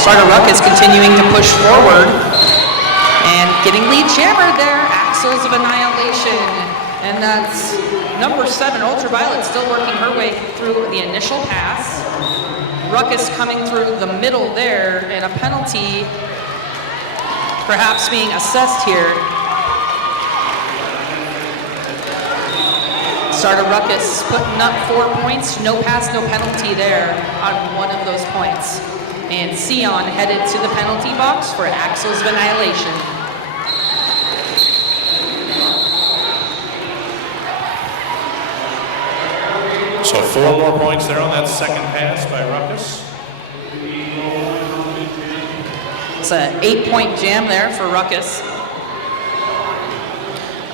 Starter Ruckus continuing to push forward and getting lead jammer there. Axles of Annihilation. And that's number 7, Ultraviolet, still working her way through the initial pass. Ruckus coming through the middle there, and a penalty perhaps being assessed here. Starter Ruckus putting up 4 points, no pass, no penalty there on one of those points. And Sion headed to the penalty box for Axles of Annihilation. So 4 more points there on that second pass by Ruckus. It's an 8-point jam there for Ruckus.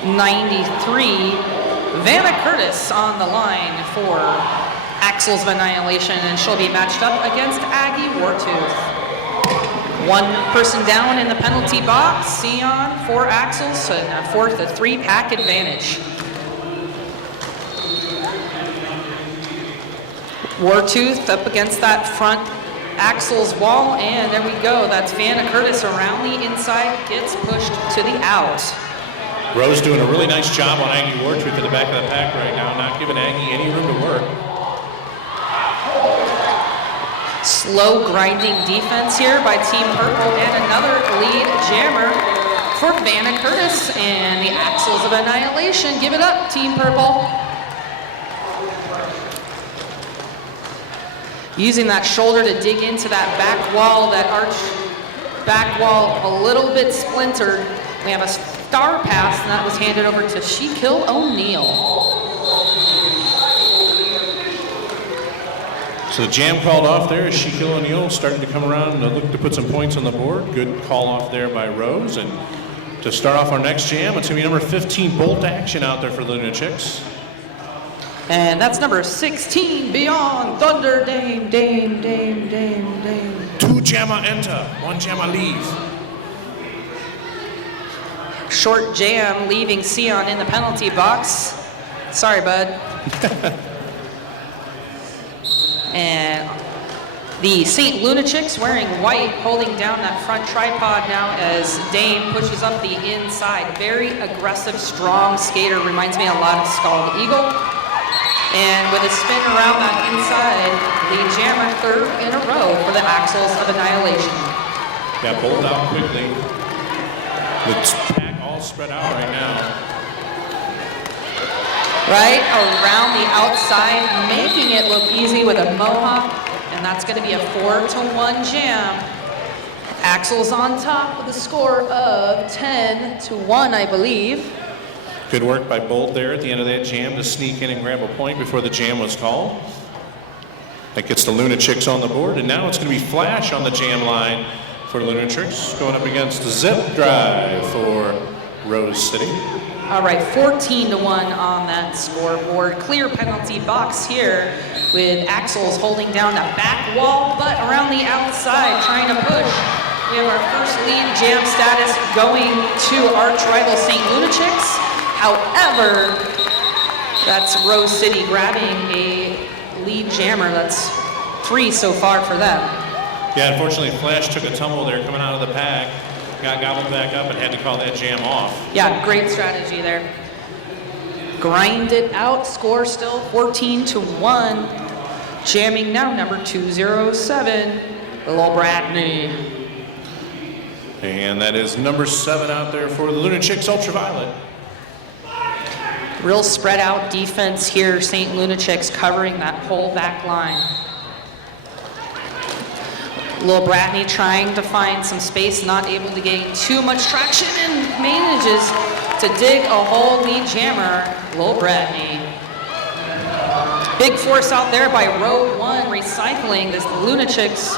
93. Vanna Curtis on the line for Axles of Annihilation, and she'll be matched up against Aggie Wartooth. 1 person down in the penalty box. Sion for Axles, and forth a 3-pack advantage. Wartooth up against that front Axles wall, and there we go. That's Vanna Curtis around the inside, gets pushed to the out. Rose doing a really nice job on Aggie Wartooth at the back of the pack right now, not giving Aggie any room to work. Slow grinding defense here by Team Purple, and another lead jammer for Vanna Curtis and the Axles of Annihilation. Give it up, Team Purple. Using that shoulder to dig into that back wall, that arch back wall a little bit splintered. We have a star pass, and that was handed over to Shekill O'Neal. So the jam called off there as Shekill O'Neal starting to come around and look to put some points on the board. Good call off there by Rose. And to start off our next jam, it's going to be number 15, Bolt Action out there for Lunachix. And that's number 16, Beyond Thunder, Dame. 2 jammer enter, 1 jammer leave. Short jam leaving Sion in the penalty box. Sorry, bud. And the St. Lunachix wearing white, holding down that front tripod now as Dame pushes up the inside. Very aggressive, strong skater. Reminds me a lot of Scald Eagle. And with a spin around that inside, the jammer 3rd in a row for the Axles of Annihilation. Got bowled out quickly. The pack all spread out right now. Right around the outside, making it look easy with a mohawk, and that's going to be a 4-1 jam. Axles on top with a score of 10-1, I believe. Good work by Bolt there at the end of that jam to sneak in and grab a point before the jam was called. That gets the Lunachix on the board, and now it's going to be Flash on the jam line for Lunachix, going up against Zip Drive for Rose City. All right, 14-1 on that scoreboard. Clear penalty box here with Axles holding down the back wall, but around the outside trying to push. We have our first lead jam status going to arch rival St. Lunachix. However, that's Rose City grabbing a lead jammer. That's 3 so far for them. Yeah, unfortunately, Flash took a tumble there coming out of the pack, got gobbled back up, and had to call that jam off. Yeah, great strategy there. Grind it out, score still 14-1. Jamming now, number 207, Lil Bradney. And that is number 7 out there for the Lunachix Ultraviolet. Real spread out defense here, St. Lunachix covering that whole back line. Lil Bradney trying to find some space, not able to gain too much traction, and manages to dig a hole lead jammer, Lil Bradney. Big force out there by row 1, recycling this Lunachix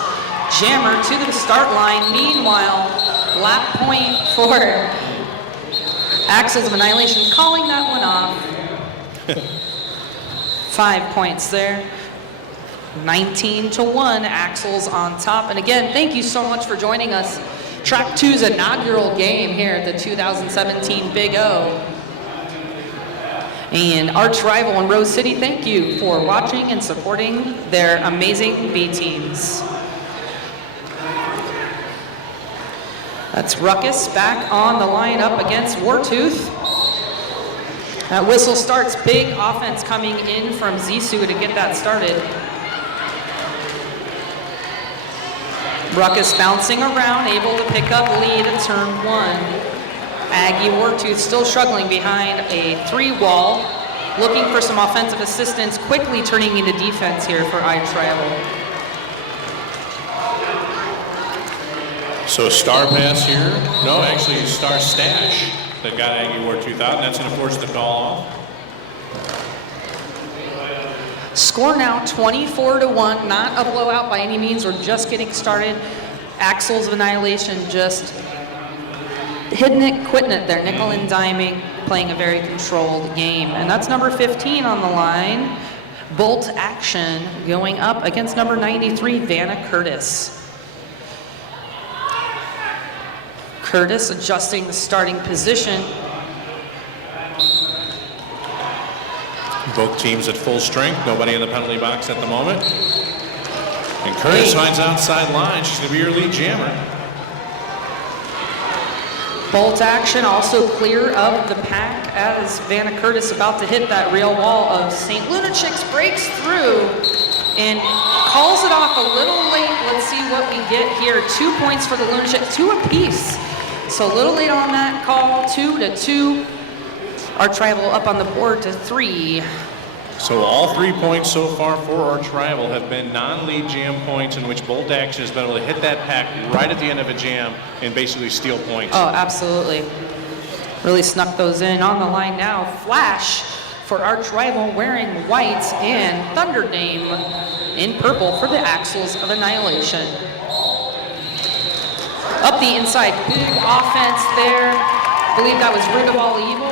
jammer to the start line. Meanwhile, lap point for Axles of Annihilation, calling that one off. 5 points there. 19-1, Axles on top. And again, thank you so much for joining us. Track 2's inaugural game here at the 2017 Big O. And arch rival in Rose City, thank you for watching and supporting their amazing B teams. That's Ruckus back on the line up against Wartooth. That whistle starts. Big offense coming in from Zissou to get that started. Ruckus bouncing around, able to pick up lead at turn 1. Aggie Wartooth still struggling behind a 3-wall, looking for some offensive assistance, quickly turning into defense here for iTrival. So a star pass here. No, actually a star stash that got Aggie Wartooth out, and that's going to force the call off. Score now 24-1, not a blowout by any means. We're just getting started. Axles of Annihilation just hitting it, quitting it there, nickel and diming, playing a very controlled game. And that's number 15 on the line. Bolt Action going up against number 93, Vanna Curtis. Curtis adjusting the starting position. Both teams at full strength. Nobody in the penalty box at the moment. And Curtis finds outside line. She's going to be your lead jammer. Bolt Action also clear of the pack as Vanna Curtis about to hit that real wall of St. Lunachix, breaks through and calls it off a little late. Let's see what we get here. 2 points for the Lunachix, 2 apiece. So a little late on that call, 2-2. iTrival up on the board to 3. So all 3 points so far for iTrival have been non-lead jam points in which Bolt Action has been able to hit that pack right at the end of a jam and basically steal points. Oh, absolutely. Really snuck those in. On the line now, Flash for iTrival wearing white and Thunder Dame in purple for the Axles of Annihilation. Up the inside, big offense there. I believe that was Root of All Evil.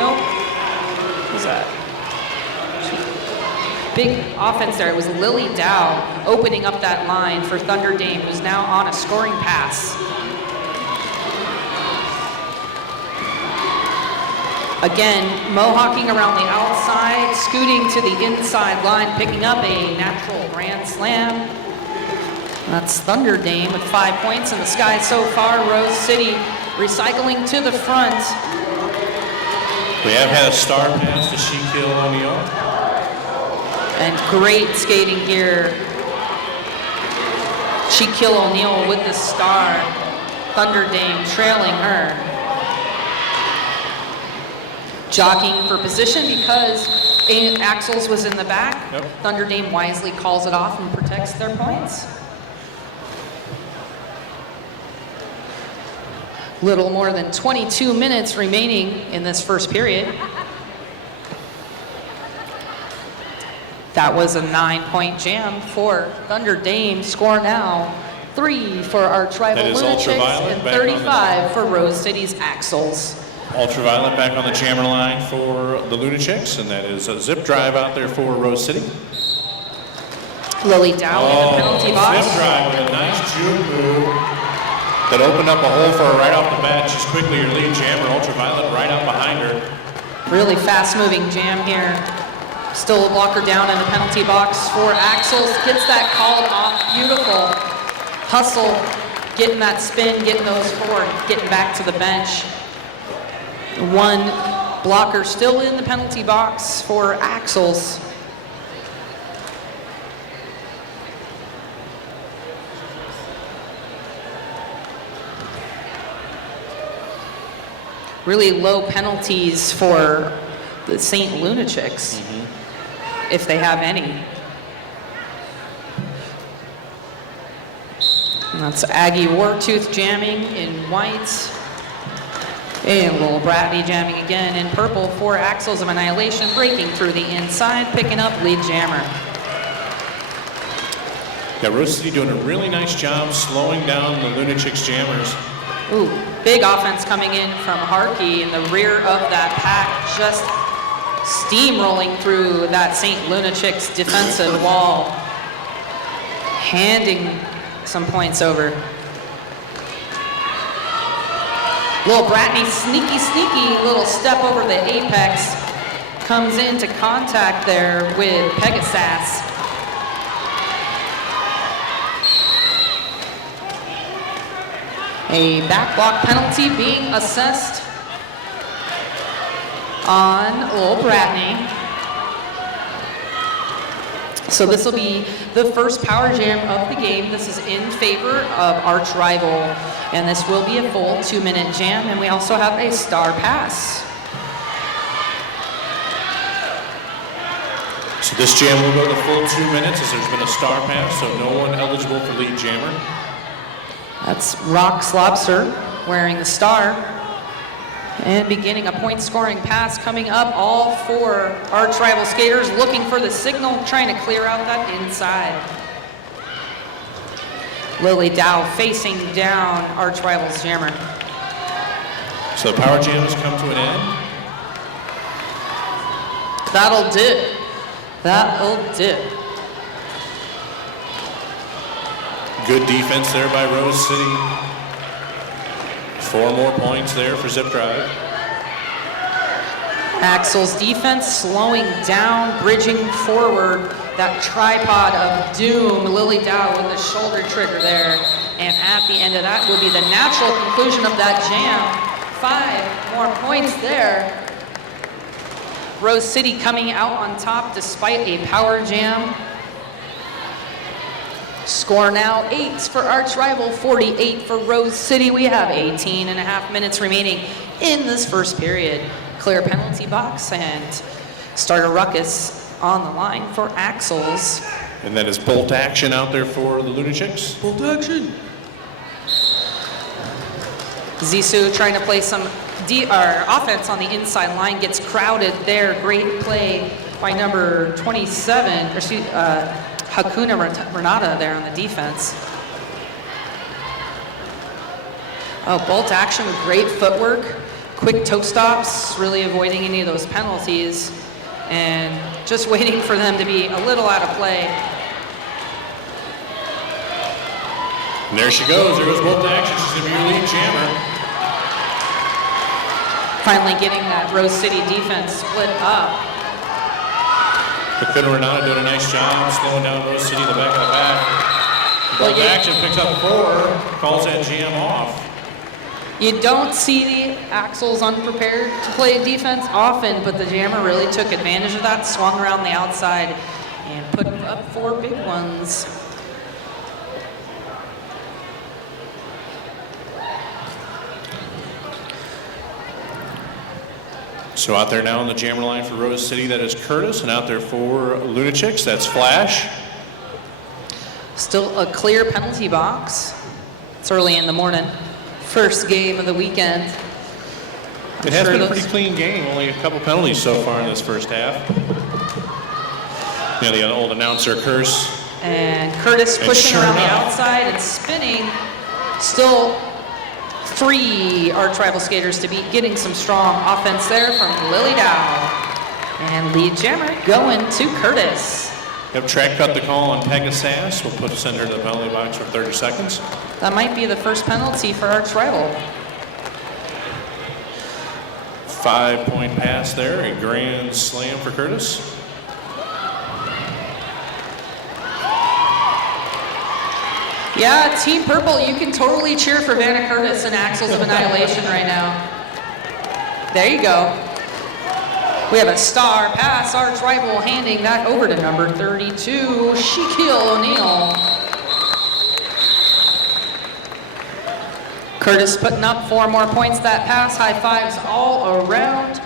Nope. What was that? Big offense there. It was Lily Dow opening up that line for Thunder Dame, who's now on a scoring pass. Again, mohawking around the outside, scooting to the inside line, picking up a natural grand slam. That's Thunder Dame with 5 points in the sky so far. Rose City recycling to the front. We have had a star pass to Shaquille O'Neal. And great skating here. Shaquille O'Neal with the star. Thunder Dame trailing her. Jockeying for position because Axles was in the back. Yep. Thunder Dame wisely calls it off and protects their points. Little more than 22 minutes remaining in this first period. That was a 9-point jam for Thunder Dame. Score now 3 for iTrival Lunachix and 35 for Rose City's Axles. Ultraviolet back on the jammer line for the Lunachix, and that is a zip drive out there for Rose City. Lily Dow in the penalty box. Zip drive with a nice juke move that opened up a hole for her right off the bat. She's quickly your lead jammer. Ultraviolet right up behind her. Really fast-moving jam here. Still a blocker down in the penalty box for Axles. Gets that called off. Beautiful hustle, getting that spin, getting those forward, getting back to the bench. One blocker still in the penalty box for Axles. Really low penalties for the St. Lunachix, if they have any. And that's Aggie Wartooth jamming in white. And Lil Bratney jamming again in purple for Axles of Annihilation, breaking through the inside, picking up lead jammer. Yeah, Rose City doing a really nice job slowing down the Lunachix jammers. Ooh, big offense coming in from Harkey in the rear of that pack, just steamrolling through that St. Lunachix defensive wall, handing some points over. Lil Bratney, sneaky little step over the apex, comes into contact there with Pegasus. A back block penalty being assessed on Lil Bratney. So this will be the first power jam of the game. This is in favor of arch rival, and this will be a full 2-minute jam, and we also have a star pass. So this jam will go the full 2 minutes as there's been a star pass, so no one eligible for lead jammer. That's Rox Lobster wearing the star. And beginning a point scoring pass coming up, all 4 arch rival skaters looking for the signal, trying to clear out that inside. Lily Dow facing down arch rivals jammer. So the power jam has come to an end. That'll do. That'll do. Good defense there by Rose City. 4 more points there for Zip Drive. Axel's defense slowing down, bridging forward. That tripod of doom. Lily Dow with the shoulder trigger there. And at the end of that will be the natural conclusion of that jam. 5 more points there. Rose City coming out on top despite a power jam. Score now 8 for arch rival, 48 for Rose City. We have 18.5 minutes remaining in this first period. Clear penalty box and start a ruckus on the line for Axels. And that is bolt action out there for the Lunachix. Bolt action. Zissou trying to play some offense on the inside line, gets crowded there. Great play by number 27, Hakuna Renata there on the defense. Oh, bolt action with great footwork, quick toe stops, really avoiding any of those penalties, and just waiting for them to be a little out of play. And there she goes. There goes bolt action. She's going to be your lead jammer. Finally getting that Rose City defense split up. Hakuna Renata doing a nice job slowing down Rose City in the back of the back. Bolt action picks up 4, calls that jam off. You don't see the Axels unprepared to play defense often, but the jammer really took advantage of that, swung around the outside, and put up 4 big ones. So out there now on the jammer line for Rose City, that is Curtis, and out there for Lunachix, that's Flash. Still a clear penalty box. It's early in the morning. First game of the weekend. It has been a pretty clean game, only a couple penalties so far in this first half. Yeah, the old announcer curse. And Curtis pushing around the outside and spinning. Still 3 arch rival skaters to beat, getting some strong offense there from Lily Dow. And lead jammer going to Curtis. Yep, track cut the call on Pegasus. We'll send her to the penalty box for 30 seconds. That might be the first penalty for arch rival. 5-point pass there, a grand slam for Curtis. Yeah, Team Purple, you can totally cheer for Vanna Curtis and Axels of Annihilation right now. There you go. We have a star pass, arch rival handing that over to number 32, Shaquille O'Neal. Curtis putting up 4 more points that pass, high fives all around.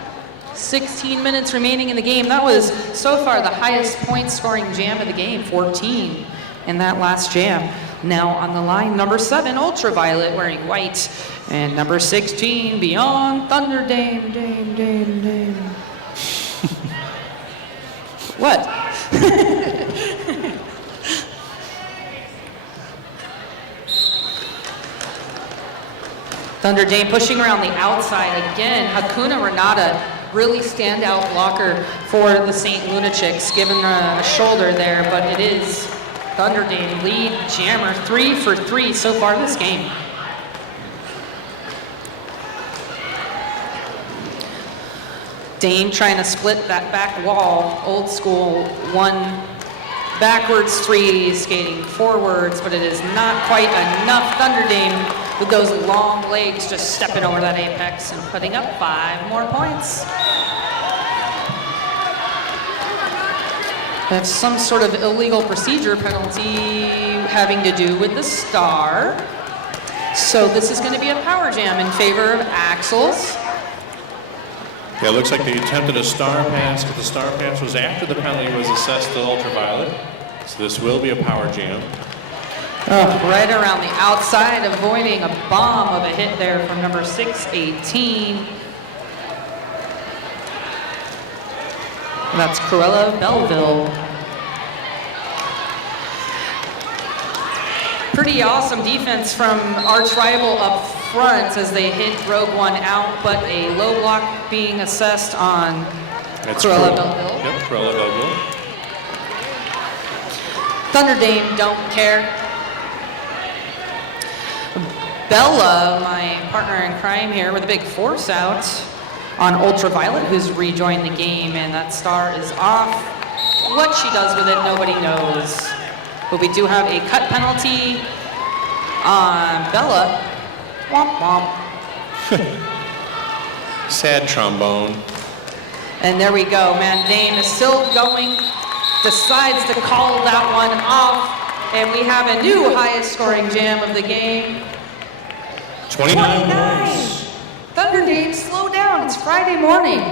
16 minutes remaining in the game. That was so far the highest point scoring jam of the game, 14 in that last jam. Now on the line, number 7, Ultraviolet, wearing white, and number 16, Beyond Thunder Dame, Dame. What? Thunder Dame pushing around the outside again. Hakuna Renata, really standout blocker for the St. Lunachix, given a shoulder there, but it is Thunder Dame, lead jammer, 3 for 3 so far this game. Dame trying to split that back wall, old school, 1 backwards, 3 skating forwards, but it is not quite enough. Thunder Dame with those long legs just stepping over that apex and putting up 5 more points. That's some sort of illegal procedure penalty having to do with the star. So this is going to be a power jam in favor of Axles. Yeah, it looks like they attempted a star pass, but the star pass was after the penalty was assessed to ultraviolet. So this will be a power jam. Right around the outside, avoiding a bomb of a hit there from number 618. And that's Cruella Belleville. Pretty awesome defense from arch rival up front as they hit Rogue One out, but a low block being assessed on Cruella Belleville. Yep, Cruella Belleville. Thunder Dame don't care. Bella, my partner in crime here, with a big force out on Ultraviolet, who's rejoined the game, and that star is off. What she does with it, nobody knows. But we do have a cut penalty on Bella. Womp womp. Sad trombone. And there we go, man. Dame is still going, decides to call that one off, and we have a new highest scoring jam of the game. 29 points. Thunder Dame, slow down. It's Friday morning.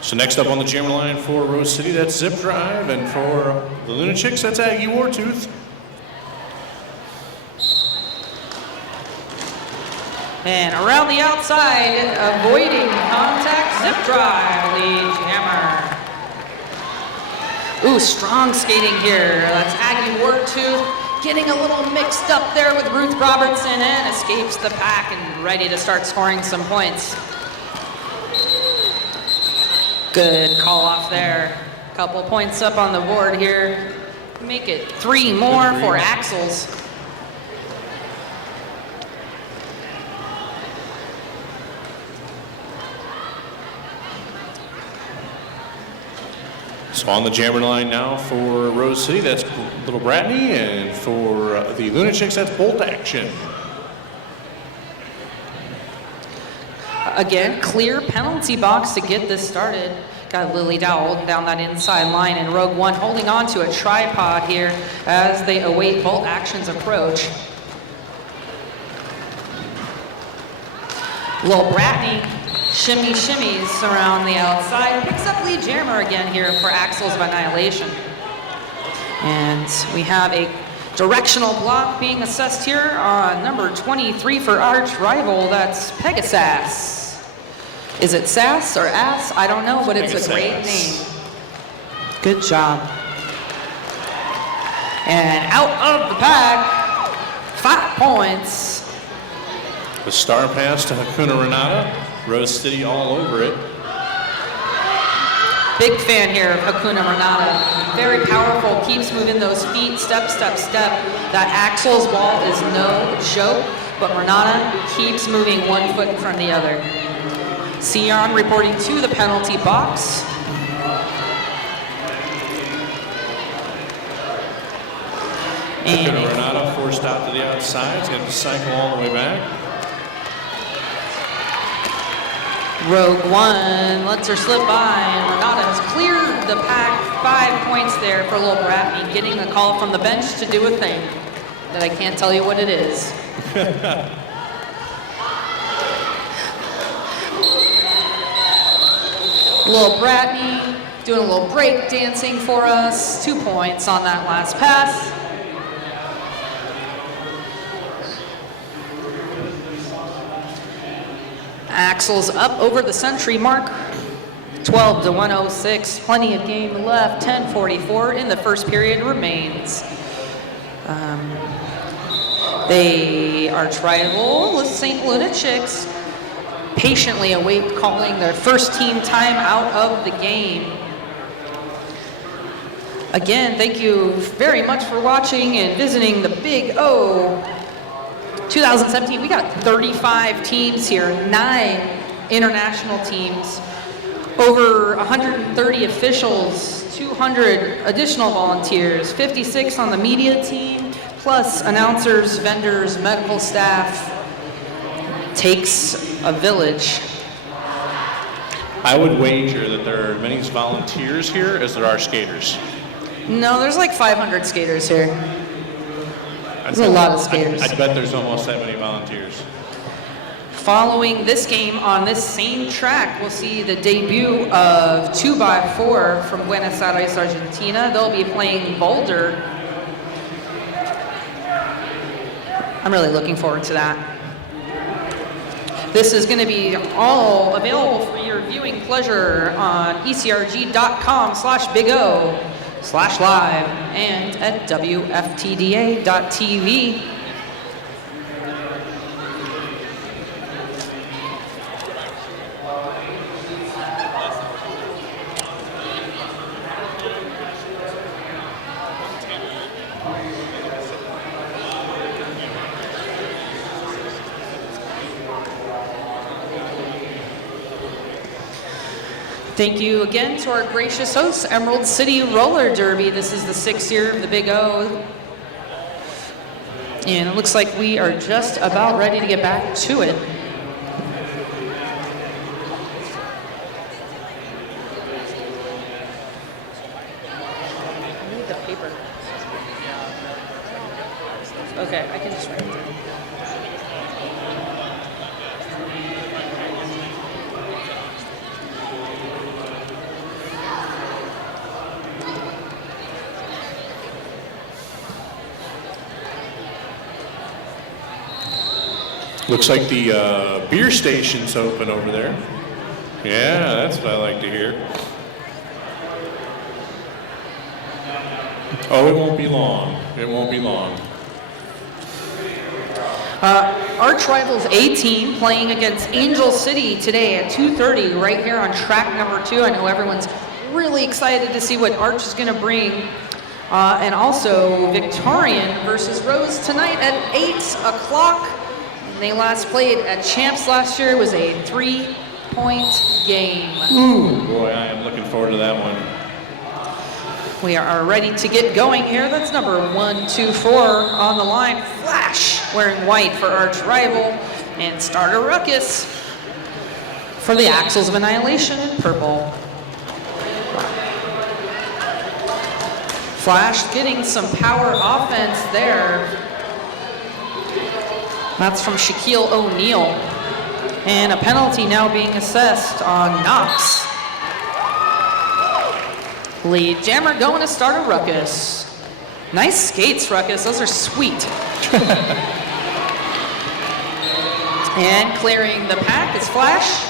So next up on the jammer line for Rose City, that's Zip Drive, and for the Lunachix, that's Aggie Wartooth. And around the outside, avoiding contact, Zip Drive, lead jammer. Ooh, strong skating here. That's Aggie Wartooth getting a little mixed up there with Ruth Robertson and escapes the pack and ready to start scoring some points. Good call off there. Couple points up on the board here. Make it 3 more for Axles. So on the jammer line now for Rose City, that's Little Bratney, and for the Lunachix, that's Bolt Action. Again, clear penalty box to get this started. Got Lily Dowell down that inside line, and Rogue One holding on to a tripod here as they await Bolt Action's approach. Lil Bratney shimmies around the outside, picks up lead jammer again here for Axles of Annihilation. And we have a directional block being assessed here on number 23 for arch rival, that's Pegasus. Is it Sass or Ass? I don't know, but it's a great name. Good job. And out of the pack, 5 points. The star pass to Hakuna Renata, Rose City all over it. Big fan here of Hakuna Renata. Very powerful, keeps moving those feet, step, step, step. That Axles wall is no joke, but Renata keeps moving one foot from the other. Sion reporting to the penalty box. And Renata forced out to the outside. He's going to cycle all the way back. Rogue One lets her slip by, and Renata has cleared the pack. 5 points there for Lil Bratney, getting a call from the bench to do a thing that I can't tell you what it is. Lil Bratney doing a little break dancing for us. 2 points on that last pass. Axles up over the century mark. 12 to 106. Plenty of game left. 10:44 in the first period remains. They are tribal with St. Lunachix. Patiently await calling their first team time out of the game. Again, thank you very much for watching and visiting the Big O 2017. We got 35 teams here, 9 international teams, over 130 officials, 200 additional volunteers, 56 on the media team, plus announcers, vendors, medical staff. Takes a village. I would wager that there are as many volunteers here as there are skaters. No, there's like 500 skaters here. There's a lot of skaters. I'd bet there's almost that many volunteers. Following this game on this same track, we'll see the debut of 2x4 from Buenos Aires, Argentina. They'll be playing Boulder. I'm really looking forward to that. This is going to be all available for your viewing pleasure on ecrg.com/bigo/live and at wftda.tv. Thank you again to our gracious hosts, Emerald City Roller Derby. This is the 6th year of the Big O. And it looks like we are just about ready to get back to it. I need the paper. Okay, I can just write it down. Looks like the beer station's open over there. Yeah, that's what I like to hear. Oh, it won't be long. It won't be long. Arch Rivals A team playing against Angel City today at 2:30 right here on track number 2. I know everyone's really excited to see what Arch is going to bring. And also Victorian versus Rose tonight at 8 o'clock. They last played at Champs last year. It was a 3-point game. Ooh, boy, I am looking forward to that one. We are ready to get going here. That's number 124 on the line. Flash wearing white for Arch Rival and Starter Ruckus for the Axles of Annihilation in purple. Flash getting some power offense there. That's from Shaquille O'Neal. And a penalty now being assessed on Knox. Lead jammer going to Starter Ruckus. Nice skates, Ruckus. Those are sweet. And clearing the pack is Flash.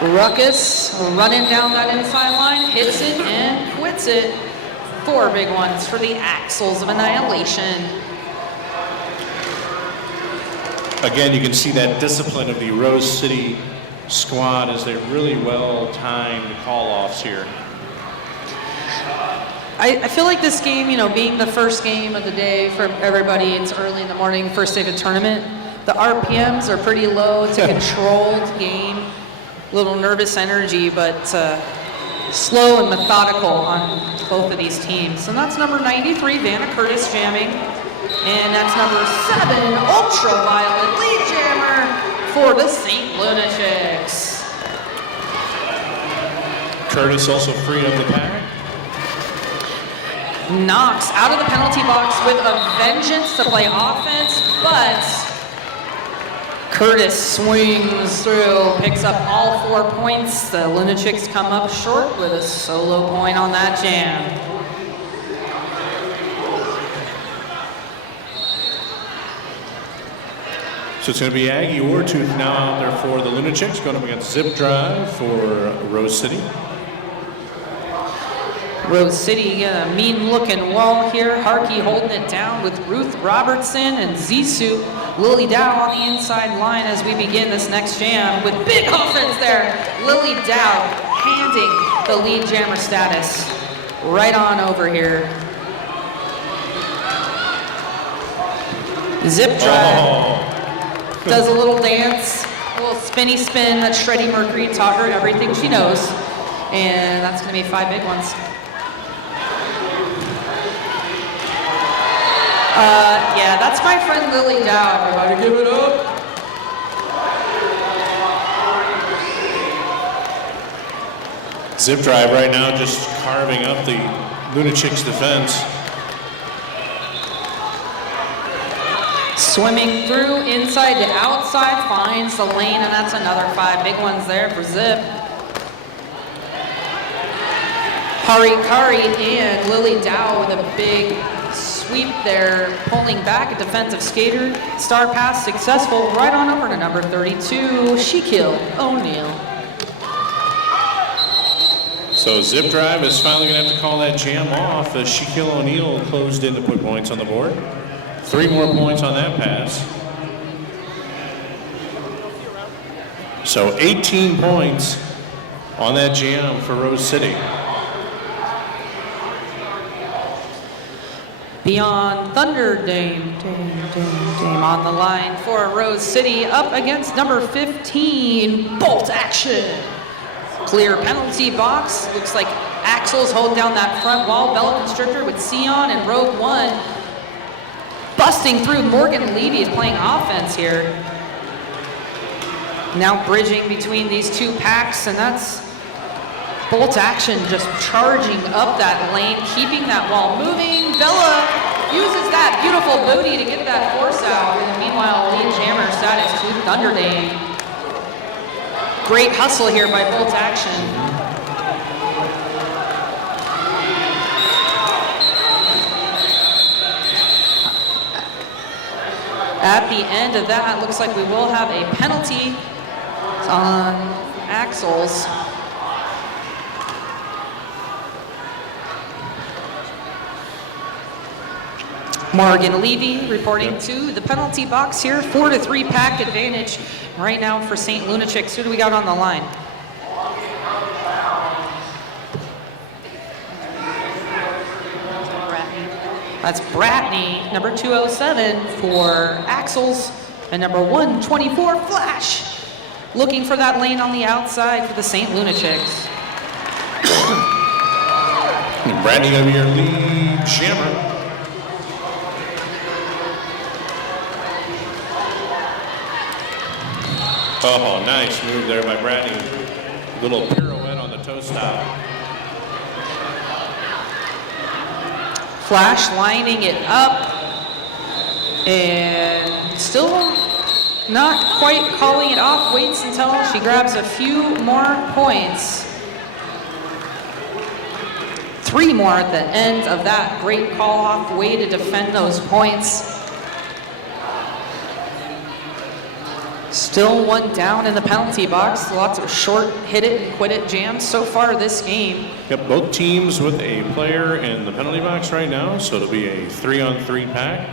Ruckus running down that inside line, hits it and quits it. 4 big ones for the Axles of Annihilation. Again, you can see that discipline of the Rose City squad as they're really well-timed call-offs here. I feel like this game, being the first game of the day for everybody, it's early in the morning, first day of the tournament. The RPMs are pretty low. It's a controlled game. A little nervous energy, but slow and methodical on both of these teams. And that's number 93, Vanna Curtis jamming. And that's number 7, Ultraviolet lead jammer for the St. Lunachix. Curtis also freed up the pack. Knox out of the penalty box with a vengeance to play offense, but Curtis swings through, picks up all 4 points. The Lunachix come up short with a solo point on that jam. So it's going to be Aggie Wartooth now out there for the Lunachix, going up against Zip Drive for Rose City. Rose City, a mean-looking wall here. Harkey holding it down with Ruth Robertson and Zissou. Lily Dow on the inside line as we begin this next jam with big offense there. Lily Dow handing the lead jammer status right on over here. Zip Drive. Does a little dance, a little spinny spin that Shreddy Mercury taught her everything she knows. And that's gonna be 5 big ones. Yeah, that's my friend Lily Dow. Everybody give it up. Zip drive right now, just carving up the Lunachix defense. Swimming through, inside to outside, finds the lane, and that's another 5 big ones there for Zip. Harikari and Lily Dow with a big sweep there, pulling back a defensive skater. Star pass successful, right on over to number 32, Shaquille O'Neal. So Zip Drive is finally going to have to call that jam off as Shaquille O'Neal closed in to put points on the board. 3 more points on that pass. So 18 points on that jam for Rose City. Beyond Thunder Dame on the line for Rose City up against number 15, Bolt Action. Clear penalty box. Looks like Axel's holding down that front wall. Bella Constrictor with Sion and Rogue One. Busting through. Morgan Levy is playing offense here. Now bridging between these two packs, and that's Bolt Action just charging up that lane, keeping that wall moving. Bella uses that beautiful booty to get that force out. And meanwhile, lead jammer status to Thunder Dame. Great hustle here by Bolt Action. At the end of that, looks like we will have a penalty on Axels. Morgan Levy reporting to the penalty box here. 4-3 pack advantage right now for St. Lunachix. Who do we got on the line? That's Bratney, number 207 for Axels, and number 124 Flash. Looking for that lane on the outside for the St. Lunachix. Bratney gonna be your lead jammer. Oh, nice move there by Bratney. Little pirouette on the toe stop. Flash lining it up, and still not quite calling it off. Waits until she grabs a few more points. 3 more at the end of that great call off. Way to defend those points. Still 1 down in the penalty box. Lots of short hit it and quit it jams so far this game. Yep, both teams with a player in the penalty box right now, so it'll be a 3-on-3 pack.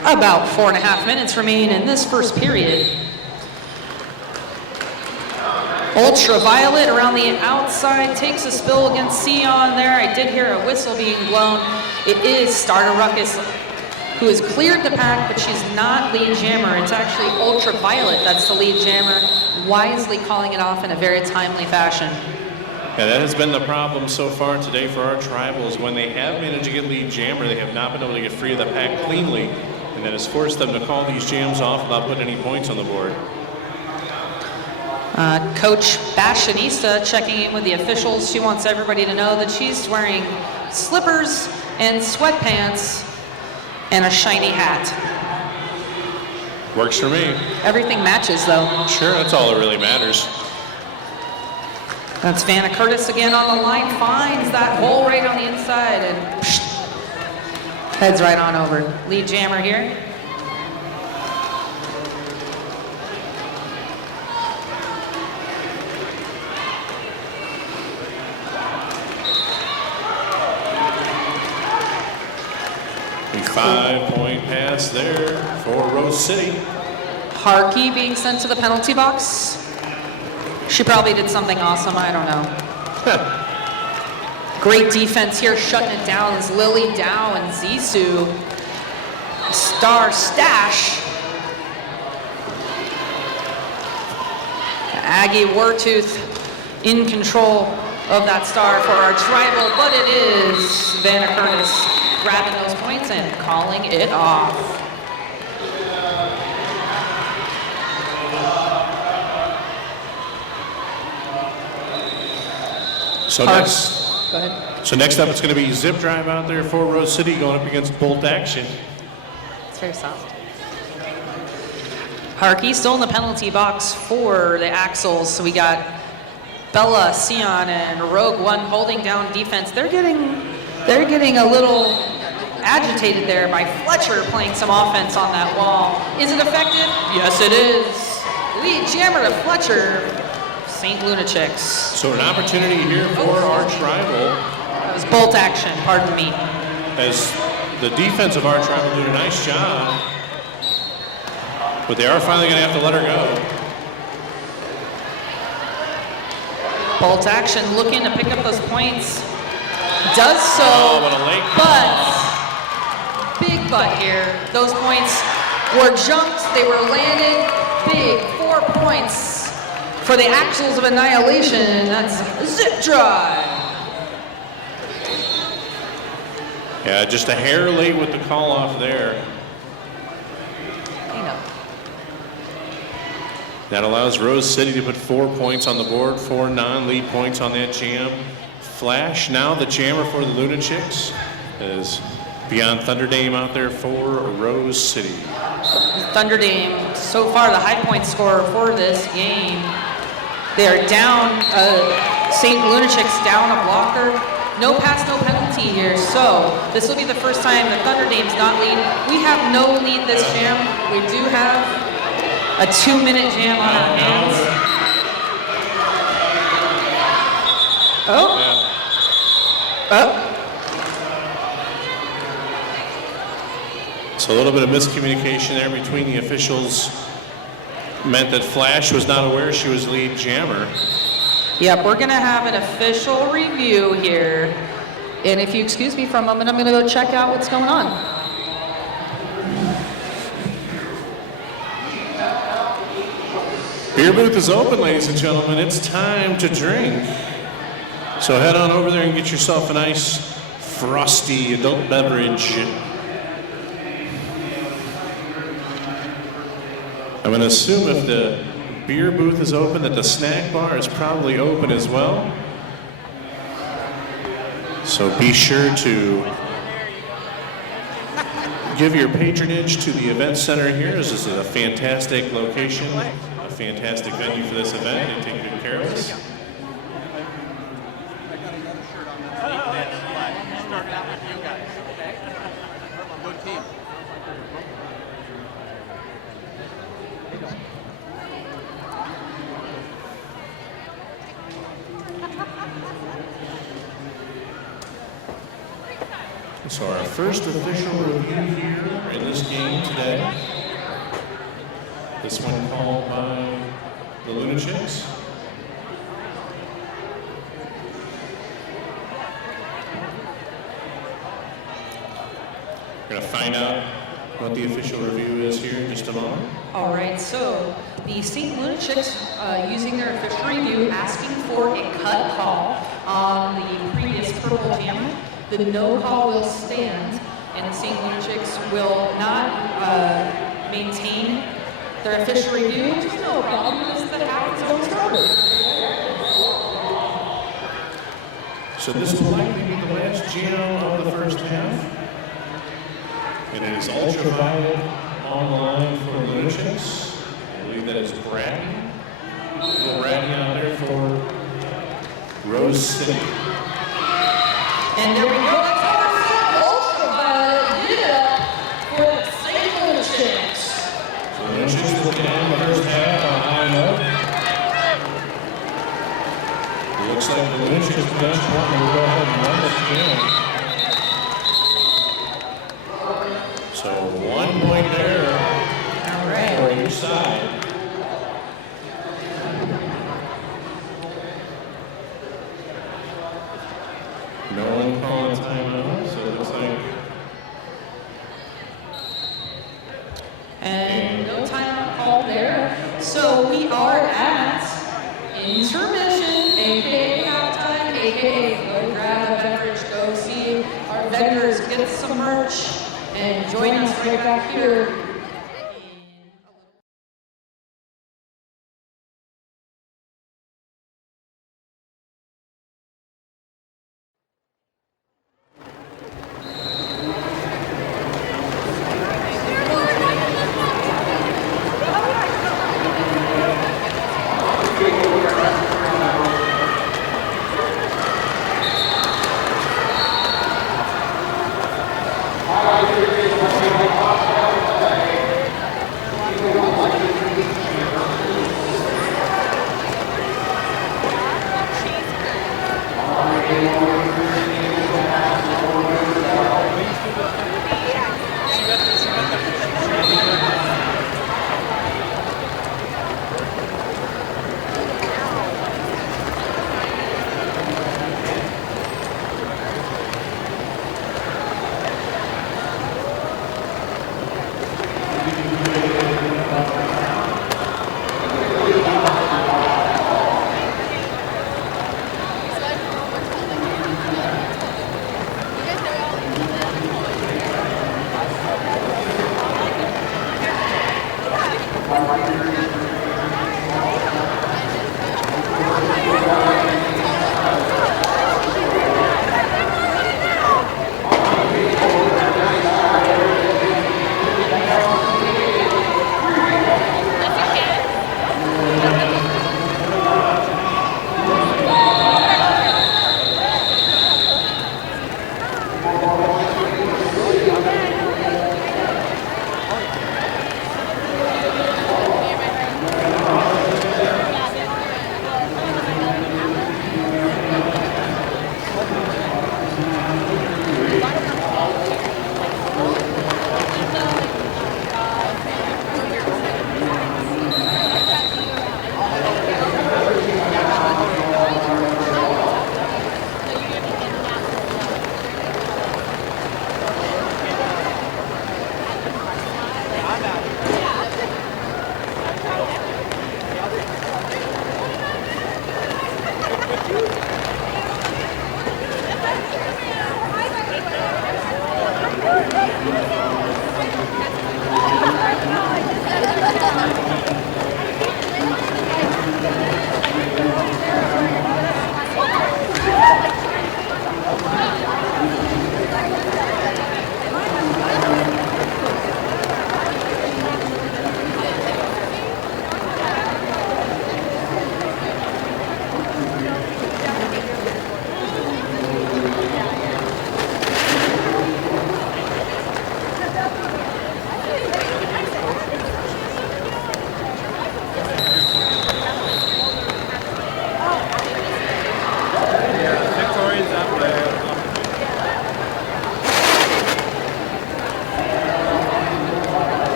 About 4.5 minutes remain in this first period. Ultraviolet around the outside takes a spill against Sion there. I did hear a whistle being blown. It is Starter Ruckus who has cleared the pack, but she's not lead jammer. It's actually Ultraviolet that's the lead jammer, wisely calling it off in a very timely fashion. Yeah, that has been the problem so far today for our Tribals. When they have managed to get lead jammer, they have not been able to get free of the pack cleanly, and that has forced them to call these jams off without putting any points on the board. Coach Fashionista checking in with the officials. She wants everybody to know that she's wearing slippers and sweatpants and a shiny hat. Works for me. Everything matches though. Sure, that's all that really matters. That's Vanna Curtis again on the line, finds that hole right on the inside and heads right on over. Lead jammer here. A 5-point pass there for Rose City. Harkey being sent to the penalty box. She probably did something awesome, I don't know. Great defense here, shutting it down as Lily Dow and Zissou Star stash. Aggie Wartooth in control of that star for our tribal, but it is Vanna Curtis grabbing those points and calling it off. So Go ahead. So next up, it's going to be Zip Drive out there for Rose City going up against Bolt Action. It's very soft. Harkey still in the penalty box for the Axles. So we got Bella, Sion, and Rogue One holding down defense. They're getting a little agitated there by Fletcher playing some offense on that wall. Is it effective? Yes, it is. Lead jammer to Fletcher. St. Lunachix. So an opportunity here for our tribal. That was Bolt Action, pardon me. As the defense of our tribal did a nice job. But they are finally going to have to let her go. Bolt Action looking to pick up those points. Does so, what a late but big but here. Those points were jumped, they were landed. Big 4 points for the Axles of Annihilation. That's Zip Drive. Yeah, just a hair late with the call off there. That allows Rose City to put 4 points on the board, 4 non-lead points on that jam. Flash, now the jammer for the Lunachix, is Beyond Thunderdame out there for Rose City. Thunderdame, so far the high point scorer for this game. They are down, St. Lunachix down a blocker. No pass, no penalty here, so this will be the first time the Thunderdame's not lead. We have no lead this jam. We do have a 2-minute jam on our hands. Oh. Yeah. Oh. So a little bit of miscommunication there between the officials meant that Flash was not aware she was lead jammer. Yep, we're gonna have an official review here. And if you excuse me for a moment, I'm gonna go check out what's going on. Beer booth is open, ladies and gentlemen. It's time to drink. So head on over there and get yourself a nice frosty adult beverage. I'm going to assume if the beer booth is open that the snack bar is probably open as well. So be sure to give your patronage to the event center here. This is a fantastic location. Fantastic venue for this event. They take good care of us. So our first official review here in this game today. This one called by the Lunachix. We're going to find out what the official review is here in just a moment. All right, so the St. Lunachix, using their official review, asking for a cut call on the previous purple jammer. The no call will stand, and the St. Lunachix will not maintain their official review, which is no problem, because the half is going started. So this will likely be the last jam of the first half. And it is ultraviolet on the line for Lunachix. I believe that is Bradley. Little Bradley out there for Rose City. And there we go. That's our ultraviolet. Get it up for the St. Lunachix. So Lunachix looking at the first half on a high note. It looks like the Lunachix bench wanting to go ahead and run this jam. So 1 point there. All right. For each side. No one calling timeout, so it looks like intermission, aka halftime, aka go grab a beverage, go see our vendors, get some merch, and join us right back here.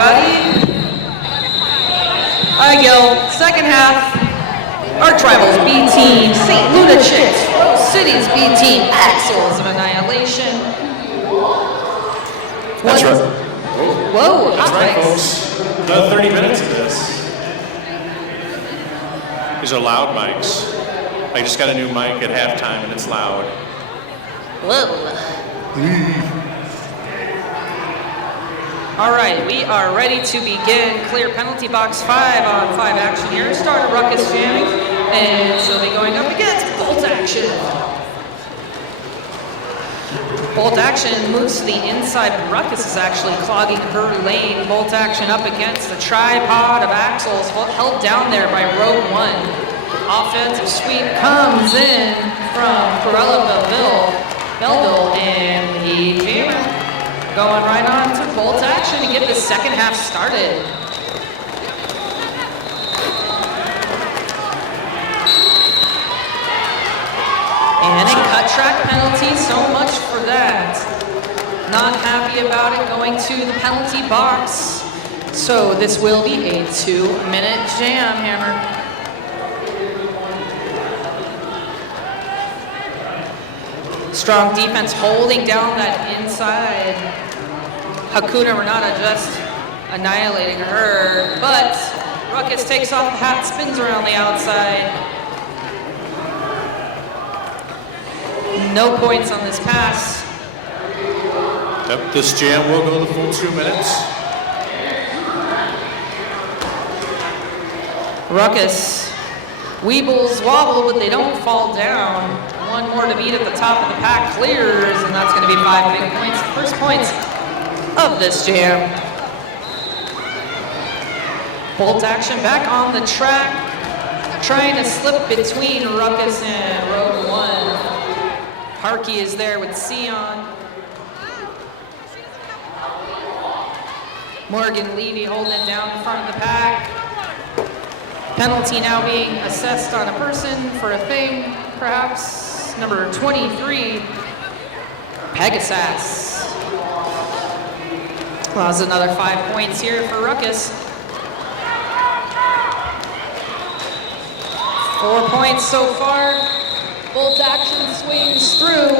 everybody. I yell, second half, Arch Rivals B Team, St. Lunachix, Rose City's B Team, Axles of Annihilation. That's right. Whoa, That's hot right, mics. folks. Another 30 minutes of this. These are loud mics. I just got a new mic at halftime and it's loud. Whoa. All right, we are ready to begin clear penalty box 5-on-5 action here. Start a ruckus jamming, and she'll be going up against bolt action. Bolt action moves to the inside, but ruckus is actually clogging her lane. Bolt action up against the tripod of axles, held down there by Rogue One. Offensive sweep comes in from Corella Belleville, and the jammer going right on to bolt action to get the second half started. And a cut track penalty, so much for that. Not happy about it, going to the penalty box. So this will be a 2-minute jam hammer. Strong defense holding down that inside. Hakuna Renata just annihilating her, but Ruckus takes off the hat, spins around the outside. No points on this pass. Yep, this jam will go the full 2 minutes. Ruckus, Weebles wobble, but they don't fall down. One more to beat at the top of the pack, clears, and that's going to be 5 big points. First points of this jam. Bolt action back on the track, trying to slip between Ruckus and Road 1. Harkey is there with Sion. Morgan Levy holding it down in front of the pack. Penalty now being assessed on a person for a thing, perhaps. Number 23, Pegasus. Well, that's another 5 points here for Ruckus. 4 points so far. Bolt action swings through.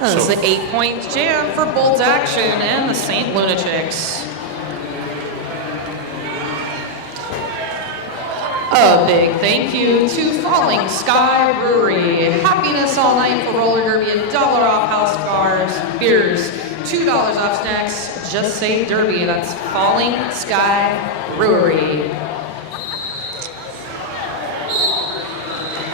That is the 8-point jam for Bolt action and the St. Lunachix. A big thank you to Falling Sky Brewery. Happiness all night for roller derby, $1 off house bars, beers, $2 off snacks. Just say derby. That's Falling Sky Brewery.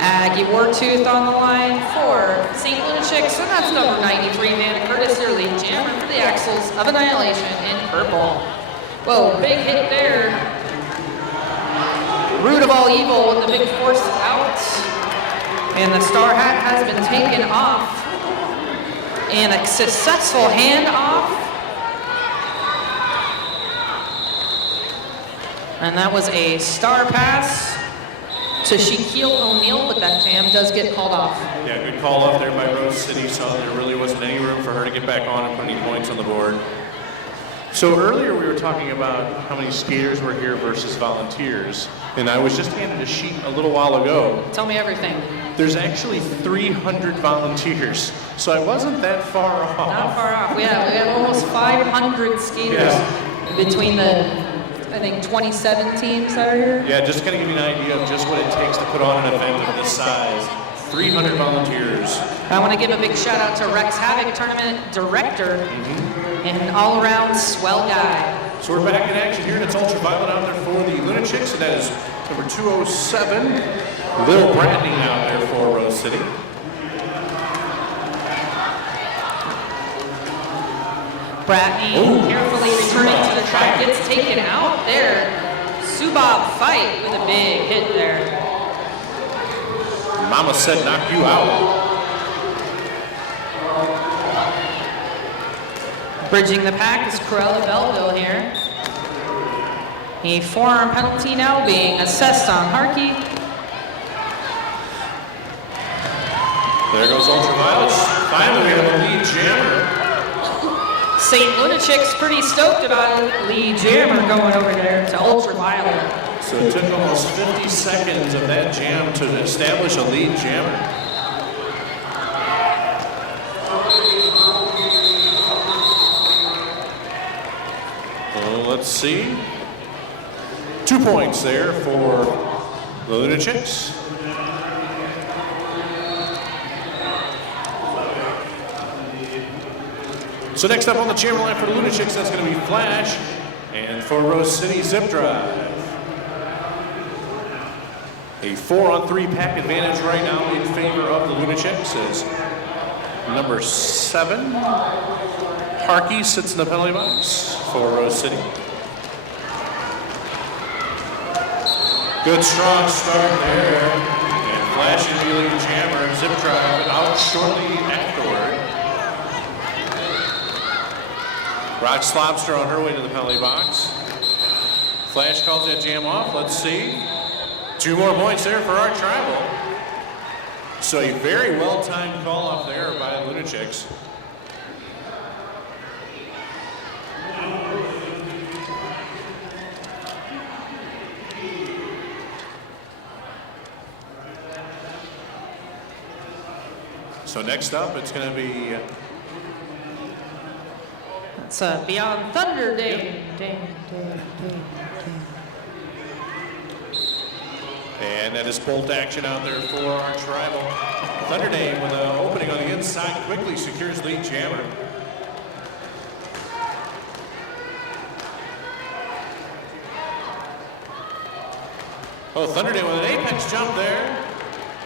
Aggie Wartooth on the line for St. Lunachix, and that's number 93, Vanna Curtis, your lead jammer for the Axles of Annihilation in purple. Whoa, big hit there. Root of all evil with the big force out. And the star hat has been taken off. And a successful handoff. And that was a star pass to Shaquille O'Neal, but that jam does get called off. Yeah, good call off there by Rose City. Saw there really wasn't any room for her to get back on and put any points on the board. So earlier we were talking about how many skaters were here versus volunteers, and I was just handed a sheet a little while ago. Tell me everything. There's actually 300 volunteers, so I wasn't that far off. Not far off. We have almost 500 skaters between the, I think, 27 teams that are here. Yeah, just to kind of give you an idea of just what it takes to put on an event of this size. 300 volunteers. I want to give a big shout out to Rex Havoc tournament director and an all-around swell guy. So we're back in action here, and it's ultraviolet out there for the Lunachix, and that is number 207, Lil Bradney out there for Rose City. Bradney carefully returning to the track, gets taken out there. Subab fight with a big hit there. Mama said knock you out. Bridging the pack is Corella Belleville here. A forearm penalty now being assessed on Harkey. There goes ultraviolet. Finally, we have a lead jammer. St. Lunachix pretty stoked about Lee Jammer going over there to Ultraviolet. So it took almost 50 seconds of that jam to establish a lead jammer. Well, let's see. 2 points there for the Lunachix. So next up on the jammer line for the Lunachix, that's going to be Flash. And for Rose City, Zip Drive. A 4-on-3 pack advantage right now in favor of the Lunachix is number 7. Harkey sits in the penalty box for Rose City. Good strong start there. And Flash is dealing the jammer. Zip Drive out shortly afterward. Rock Slobster on her way to the penalty box. Flash calls that jam off. Let's see. 2 more points there for our Tribal. So a very well-timed call off there by Lunachix. So next up, it's going to be It's Beyond Thunder Day. And that is bolt action out there for our Tribal. Thunder Day with an opening on the inside quickly secures lead jammer. Oh, Thunder Day with an apex jump there.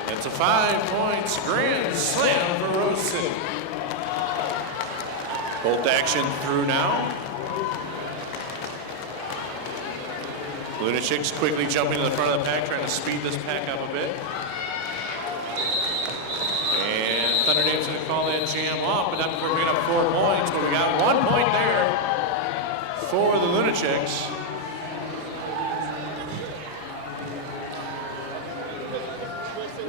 It's a 5 points grand slam for Rose City. Bolt action through now. Lunachix quickly jumping to the front of the pack, trying to speed this pack up a bit. And Thunder Dave's going to call that jam off, but not before picking up 4 points. But we got 1 point there for the Lunachix.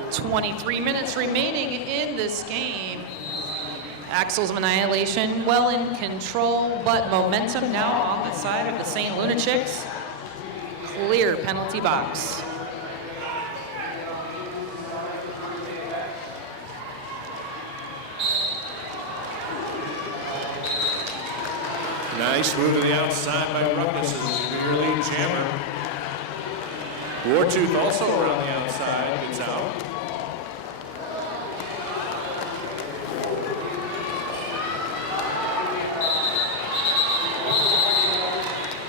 .23 minutes remaining in this game. Axles of Annihilation well in control, but momentum now on the side of the St. Lunachix. Clear penalty box. Nice move to the outside by Ruckus as your lead jammer. Wartooth also around the outside, gets out.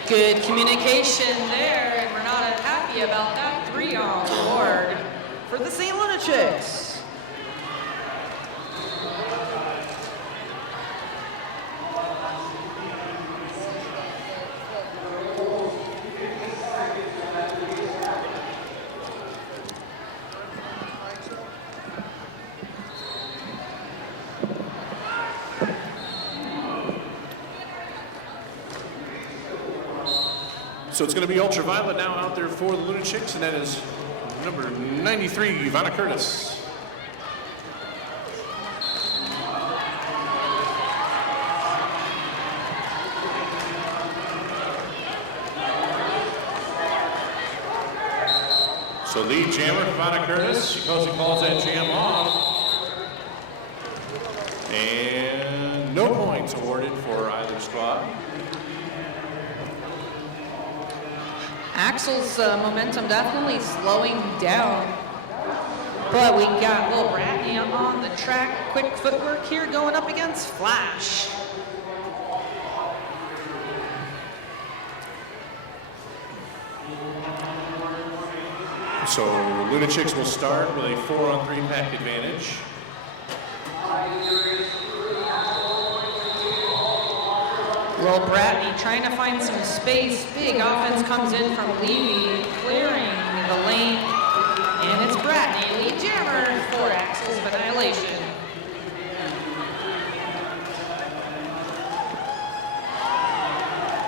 Good communication there, and we're not happy about that. 3 on board for the St. Lunachix. So it's going to be Ultraviolet now out there for the Lunachix, and that is number 93, Ivana Curtis. So lead jammer, Ivana Curtis. She goes and calls that jam off. And no points awarded for either squad. Axel's momentum definitely slowing down, but we got Will Bratney on the track. Quick footwork here going up against Flash. So Lunachix will start with a 4-on-3 pack advantage. Will Bratney trying to find some space. Big offense comes in from Levy, clearing the lane. And it's Bratney, lead jammer for Axles of Annihilation.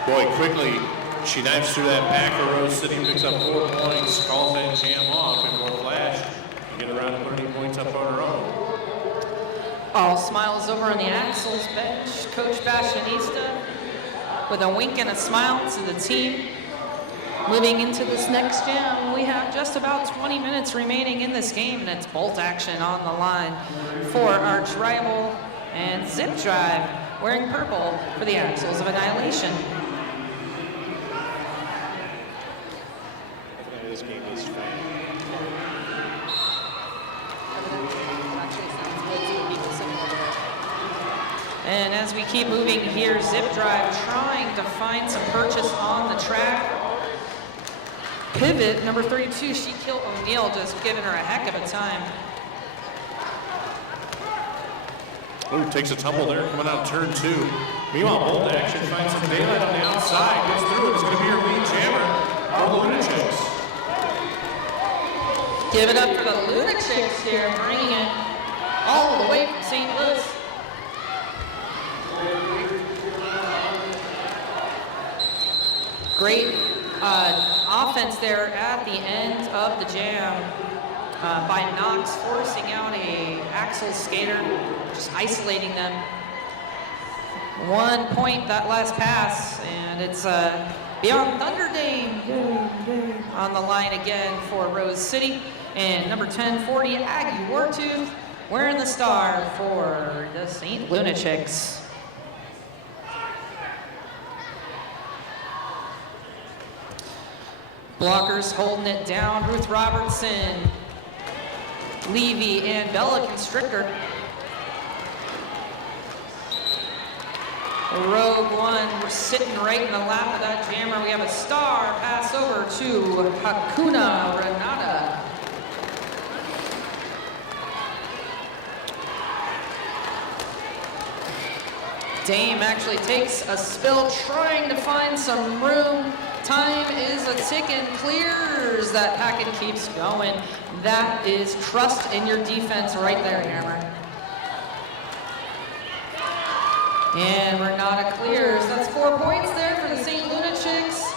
Boy, quickly, she dives through that pack for Rose City, picks up 4 points, calls that jam off, and more Flash get around and put any points up on her own. All smiles over on the Axles bench. Coach Fashionista with a wink and a smile to the team. Moving into this next jam, we have just about 20 minutes remaining in this game, and it's bolt action on the line for arch rival and Zip Drive, wearing purple for the Axles of Annihilation. This game is fun. And as we keep moving here, Zip Drive trying to find some purchase on the track. Pivot, number 32, Shaquille O'Neal, just giving her a heck of a time. Ooh, takes a tumble there, coming out turn 2. Meanwhile, bolt action finds some daylight on the outside, gets through it. It's going to be her lead jammer, our Lunachix. Give it up for the Lunachix here, bringing it all the way from St. Louis. Great offense there at the end of the jam by Knox, forcing out a Axel skater, just isolating them. 1 point that last pass, and it's Beyond Thunder Dame on the line again for Rose City. And number 1040, Aggie Wartooth, wearing the star for the St. Lunachix. Blockers holding it down. Ruth Robertson, Levy, and Bella Constrictor. Rogue One, we're sitting right in the lap of that jammer. We have a star pass over to Hakuna Renata. Dame actually takes a spill, trying to find some room. Time is a ticking, clears that packet, keeps going. That is trust in your defense right there, Hammer. And Renata clears. That's 4 points there for the St. Lunachix.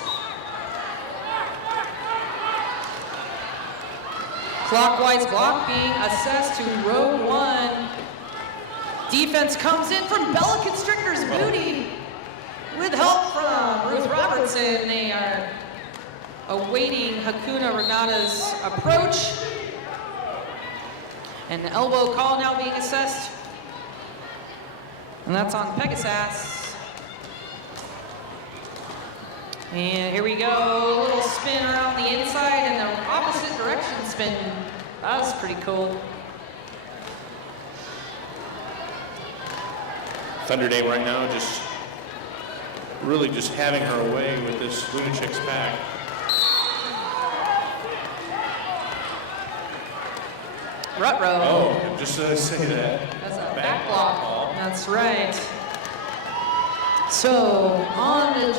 Clockwise block being assessed to Rogue One. Defense comes in from Bella Constrictor's booty with help from Ruth Robertson. They are awaiting Hakuna Renata's approach. And the elbow call now being assessed. And that's on Pegasus. And here we go, a little spin around the inside and the opposite direction spin. That was pretty cool. Thunder Dame right now just really just having her way with this Lunachix pack. Rutrow. Oh, just to say that. That's a back block. That's right. So on the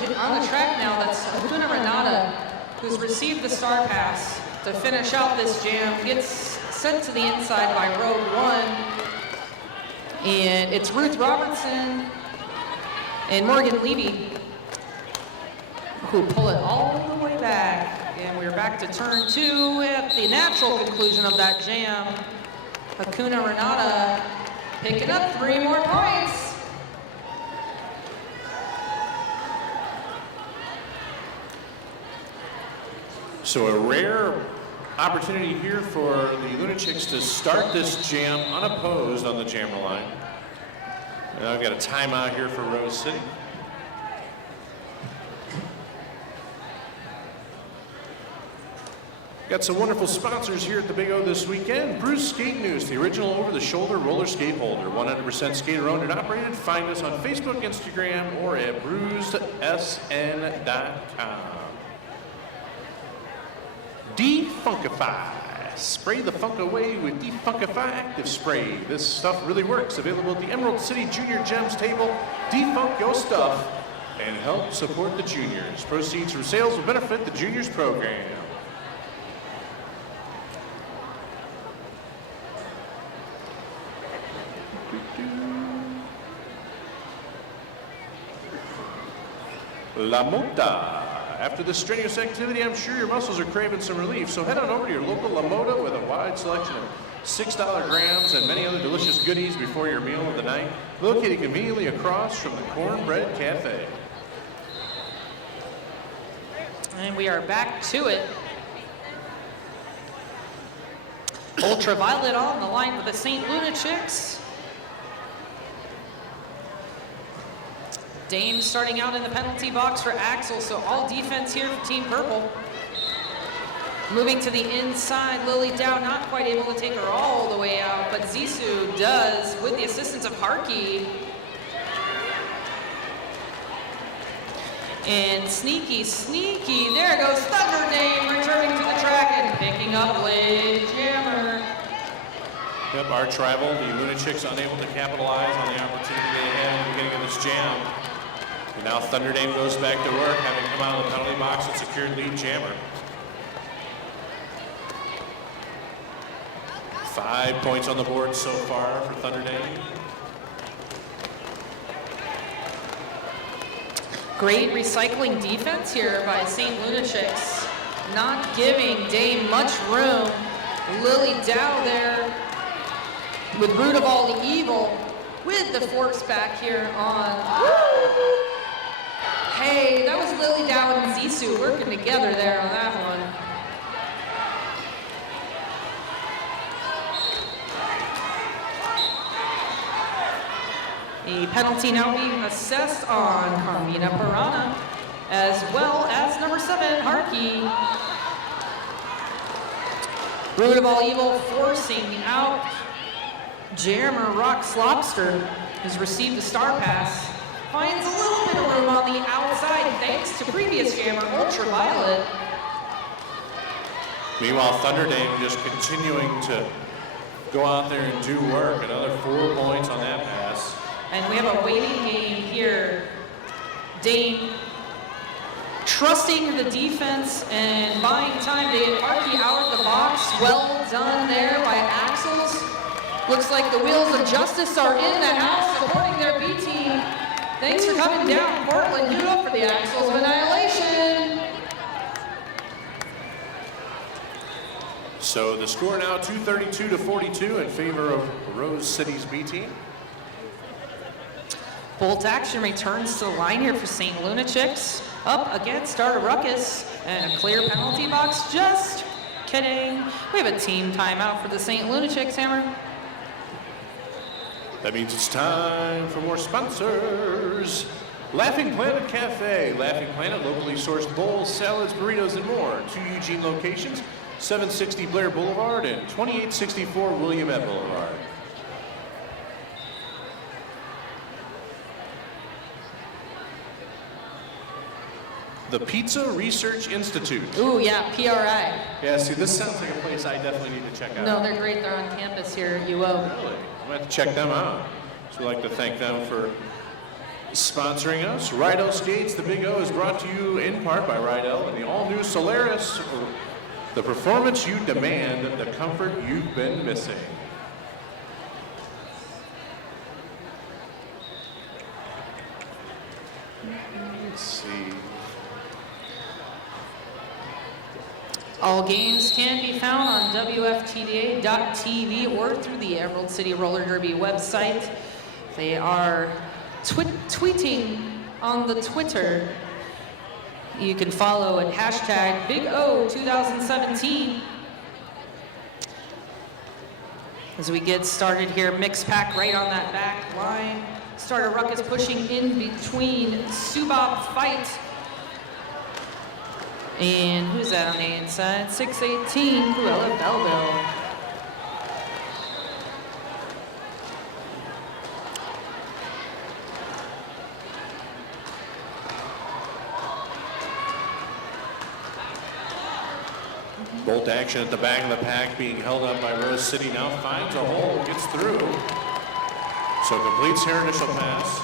track now, that's Hakuna Renata, who's received the star pass to finish out this jam, gets sent to the inside by Rogue One. And it's Ruth Robertson and Morgan Levy who pull it all the way back. And we're back to turn 2 at the natural conclusion of that jam. Hakuna Renata picking up 3 more points. So a rare opportunity here for the Lunachix to start this jam unopposed on the jammer line. And I've got a timeout here for Rose City. Got some wonderful sponsors here at the Big O this weekend. Bruce Skate News, the original over-the-shoulder roller skate holder. 100% skater owned and operated. Find us on Facebook, Instagram, or at bruisedsn.com. Defunkify. Spray the funk away with Defunkify Active Spray. This stuff really works. Available at the Emerald City Junior Gems table. Defunk your stuff and help support the juniors. Proceeds from sales will benefit the juniors program. La Mota. After this strenuous activity, I'm sure your muscles are craving some relief, so head on over to your local La Mota with a wide selection of $6 grams, and many other delicious goodies before your meal of the night. Located conveniently across from the Cornbread Cafe. And we are back to it. Ultraviolet on the line with the St. Lunachix. Dame starting out in the penalty box for Axel, so all defense here for Team Purple. Moving to the inside, Lily Dow not quite able to take her all the way out, but Zissou does with the assistance of Harkey. And sneaky, there goes Thunder Dame returning to the track and picking up Lady Jammer. Yep, our rival, the Lunachix, unable to capitalize on the opportunity they had in the beginning of this jam. And now Thunder Dame goes back to work, having come out of the penalty box and secured lead jammer. 5 points on the board so far for Thunder Dame. Great recycling defense here by St. Lunachix, not giving Dame much room. Lily Dow there with Root of All the Evil with the force back here on. Hey, that was Lily Dow and Zissou working together there on that one. The penalty now being assessed on Carmina Pirana, as well as number 7, Harkey. Root of All Evil forcing out Jammer. Rock's Lobster has received a star pass. Finds a little bit of room on the outside thanks to previous jammer, Ultraviolet. Meanwhile, Thunder Dame just continuing to go out there and do work. Another 4 points on that pass. And we have a waiting game here. Dame trusting the defense and buying time to get Harkey out of the box. Well done there by Axels. Looks like the wheels of justice are in the house supporting their B team. Thanks for coming down, Portland. Give it up for the Axels of Annihilation. So the score now 232-42 in favor of Rose City's B team. Bolt action returns to the line here for St. Lunachix. Up against Start a Ruckus and a clear penalty box. Just kidding. We have a team timeout for the St. Lunachix, Hammer. That means it's time for more sponsors. Laughing Planet Cafe. Laughing Planet, locally sourced bowls, salads, burritos, and more. 2 Eugene locations, 760 Blair Boulevard and 2864 Williamette Boulevard. The Pizza Research Institute. Ooh, yeah, PRI. Yeah, see, this sounds like a place I definitely need to check out. No, they're great. They're on campus here at UO. Really? I'm going to have to check them out. So we'd like to thank them for sponsoring us. Rydell Skates, the Big O, is brought to you in part by Rydell and the all-new Solaris. The performance you demand, the comfort you've been missing. Let's see. All games can be found on WFTDA.tv or through the Emerald City Roller Derby website. They are tweeting on the Twitter. You can follow at hashtag Big O 2017. As we get started here, mixed pack right on that back line. Starter Ruckus pushing in between Subop Fight. And who's that on the inside? 618, Cruella Belleville. Bolt action at the back of the pack being held up by Rose City. Now finds a hole, gets through. So completes her initial pass.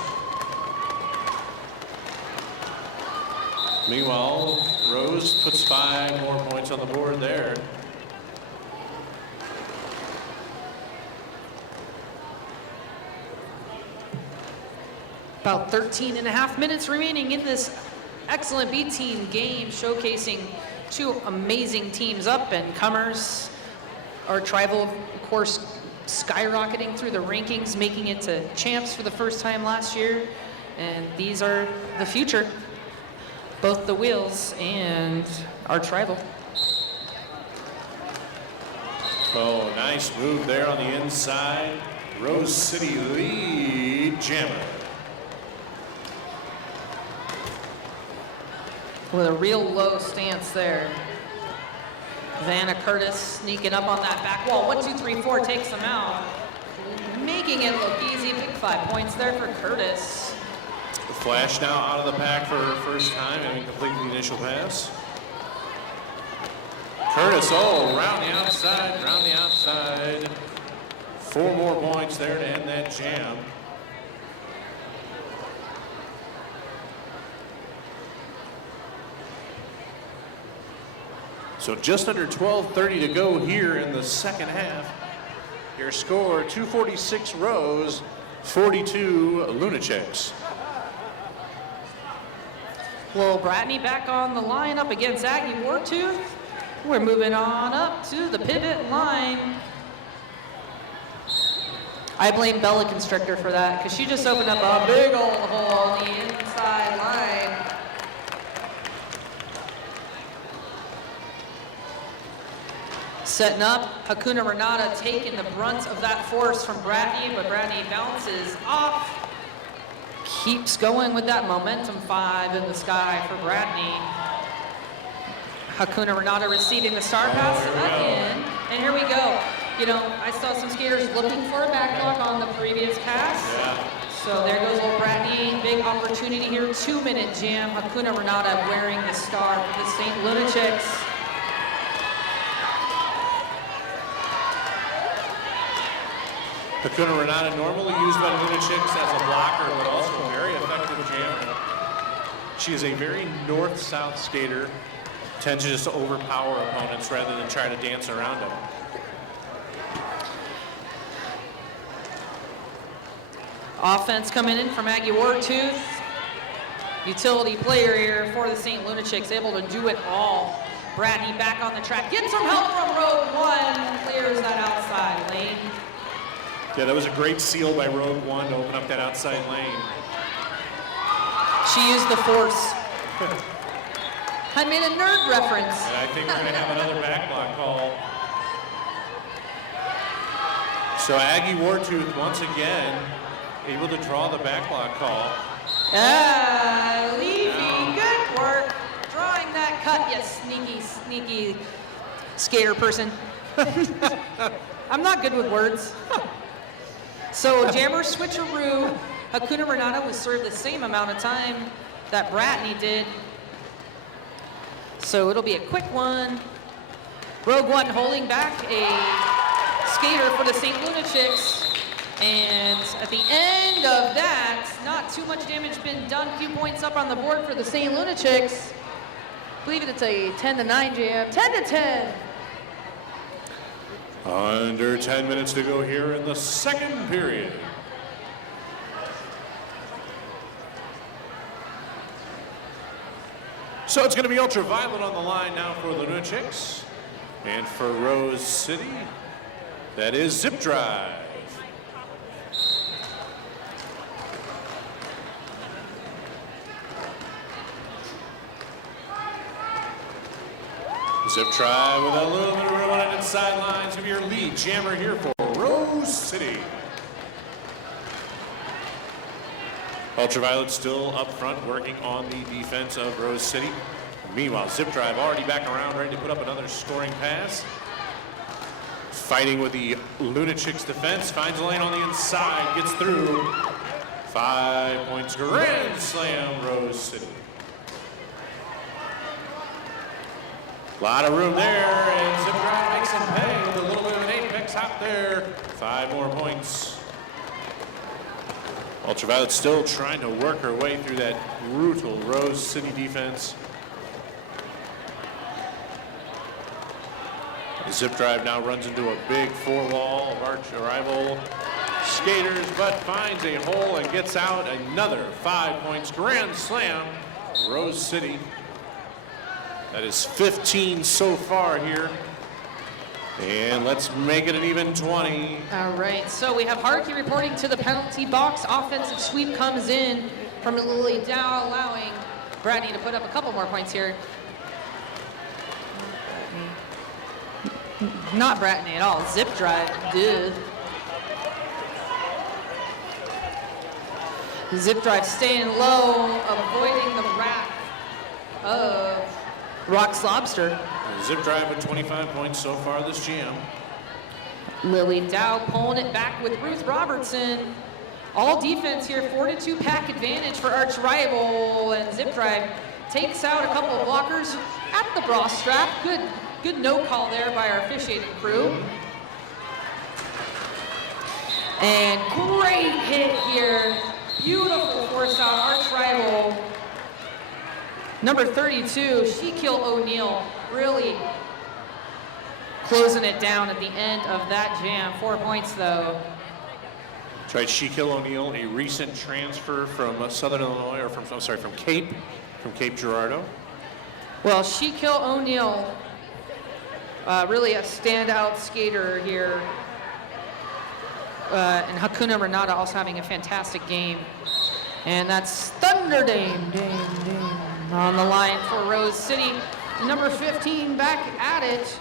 Meanwhile, Rose puts 5 more points on the board there. About 13 and a half minutes remaining in this excellent B-team game, showcasing 2 amazing teams up and comers. Our tribal, of course, skyrocketing through the rankings, making it to champs for the first time last year. And these are the future, both the wheels and our tribal. Oh, nice move there on the inside. Rose City lead jammer. With a real low stance there. Vanna Curtis sneaking up on that back wall. 1, 2, 3, 4 takes them out. Making it look easy. Big 5 points there for Curtis. Flash now out of the pack for her first time, having completed the initial pass. Curtis, oh, round the outside, round the outside. 4 more points there to end that jam. So just under 12:30 to go here in the second half. Your score, 246 Rose, 42 Lunachix. Well, Bratney back on the line up against Aggie Wartooth. We're moving on up to the pivot line. I blame Bella Constrictor for that because she just opened up a big old hole on the inside line. Setting up, Hakuna Renata taking the brunt of that force from Bratney, but Bratney bounces off. Keeps going with that momentum 5 in the sky for Bratney. Hakuna Renata receiving the star pass again. And here we go. You know, I saw some skaters looking for a backlog on the previous pass. So there goes old Bratney. Big opportunity here. 2-minute jam. Hakuna Renata wearing the star for the St. Lunachix. Hakuna Renata, normally used by Lunachix as a blocker, but also a very effective jammer. She is a very north-south skater, tends to just overpower opponents rather than try to dance around them. Offense coming in from Aggie Wartooth. Utility player here for the St. Lunachix, able to do it all. Bratney back on the track, getting some help from Rogue One, clears that outside lane. Yeah, that was a great seal by Rogue One to open up that outside lane. She used the force. I made a nerd reference. And I think we're going to have another backlog call. So Aggie Wartooth once again able to draw the backlog call. Levy, good work. Drawing that cut, you sneaky skater person. I'm not good with words. So jammer switcheroo. Hakuna Renata was served the same amount of time that Bratney did. So it'll be a quick one. Rogue One holding back a skater for the St. Lunachix. And at the end of that, not too much damage been done. A few points up on the board for the St. Lunachix. I believe it's a 10-9 jam. 10-10. Under 10 minutes to go here in the second period. So it's going to be Ultraviolet on the line now for Lunachix. And for Rose City, that is Zip Drive. Zip Drive with a little bit of room on its sidelines of your lead jammer here for Rose City. Ultraviolet still up front working on the defense of Rose City. Meanwhile, Zip Drive already back around, ready to put up another scoring pass. Fighting with the Lunachix defense, finds a lane on the inside, gets through. 5 points, grand slam, Rose City. A lot of room there, and Zip Drive makes him pay with a little bit of an apex hop there. 5 more points. Ultraviolet still trying to work her way through that brutal Rose City defense. The Zip Drive now runs into a big 4-wall of arch rival skaters, but finds a hole and gets out. Another 5 points, grand slam, Rose City. That is 15 so far here And let's make it an even 20. All right, so we have Harkey reporting to the penalty box. Offensive sweep comes in from Lily Dow, allowing Bradney to put up a couple more points here. Not Bradney at all, zip drive, duh. Zip drive staying low, avoiding the wrath of Rock's Lobster. Zip drive with 25 points so far this jam. Lily Dow pulling it back with Ruth Robertson. All defense here, 4-2 pack advantage for arch rival, and zip drive takes out a couple of blockers at the bra strap. Good no call there by our officiating crew. And great hit here. Beautiful force out, arch rival. Number 32, Shaquille O'Neal, really closing it down at the end of that jam. 4 points though. That's right, Shaquille O'Neal, a recent transfer from Southern Illinois, or from Cape Girardeau. Well, Shaquille O'Neal, really a standout skater here. And Hakuna Renata also having a fantastic game. And that's Thunder Dame, on the line for Rose City. Number 15 back at it.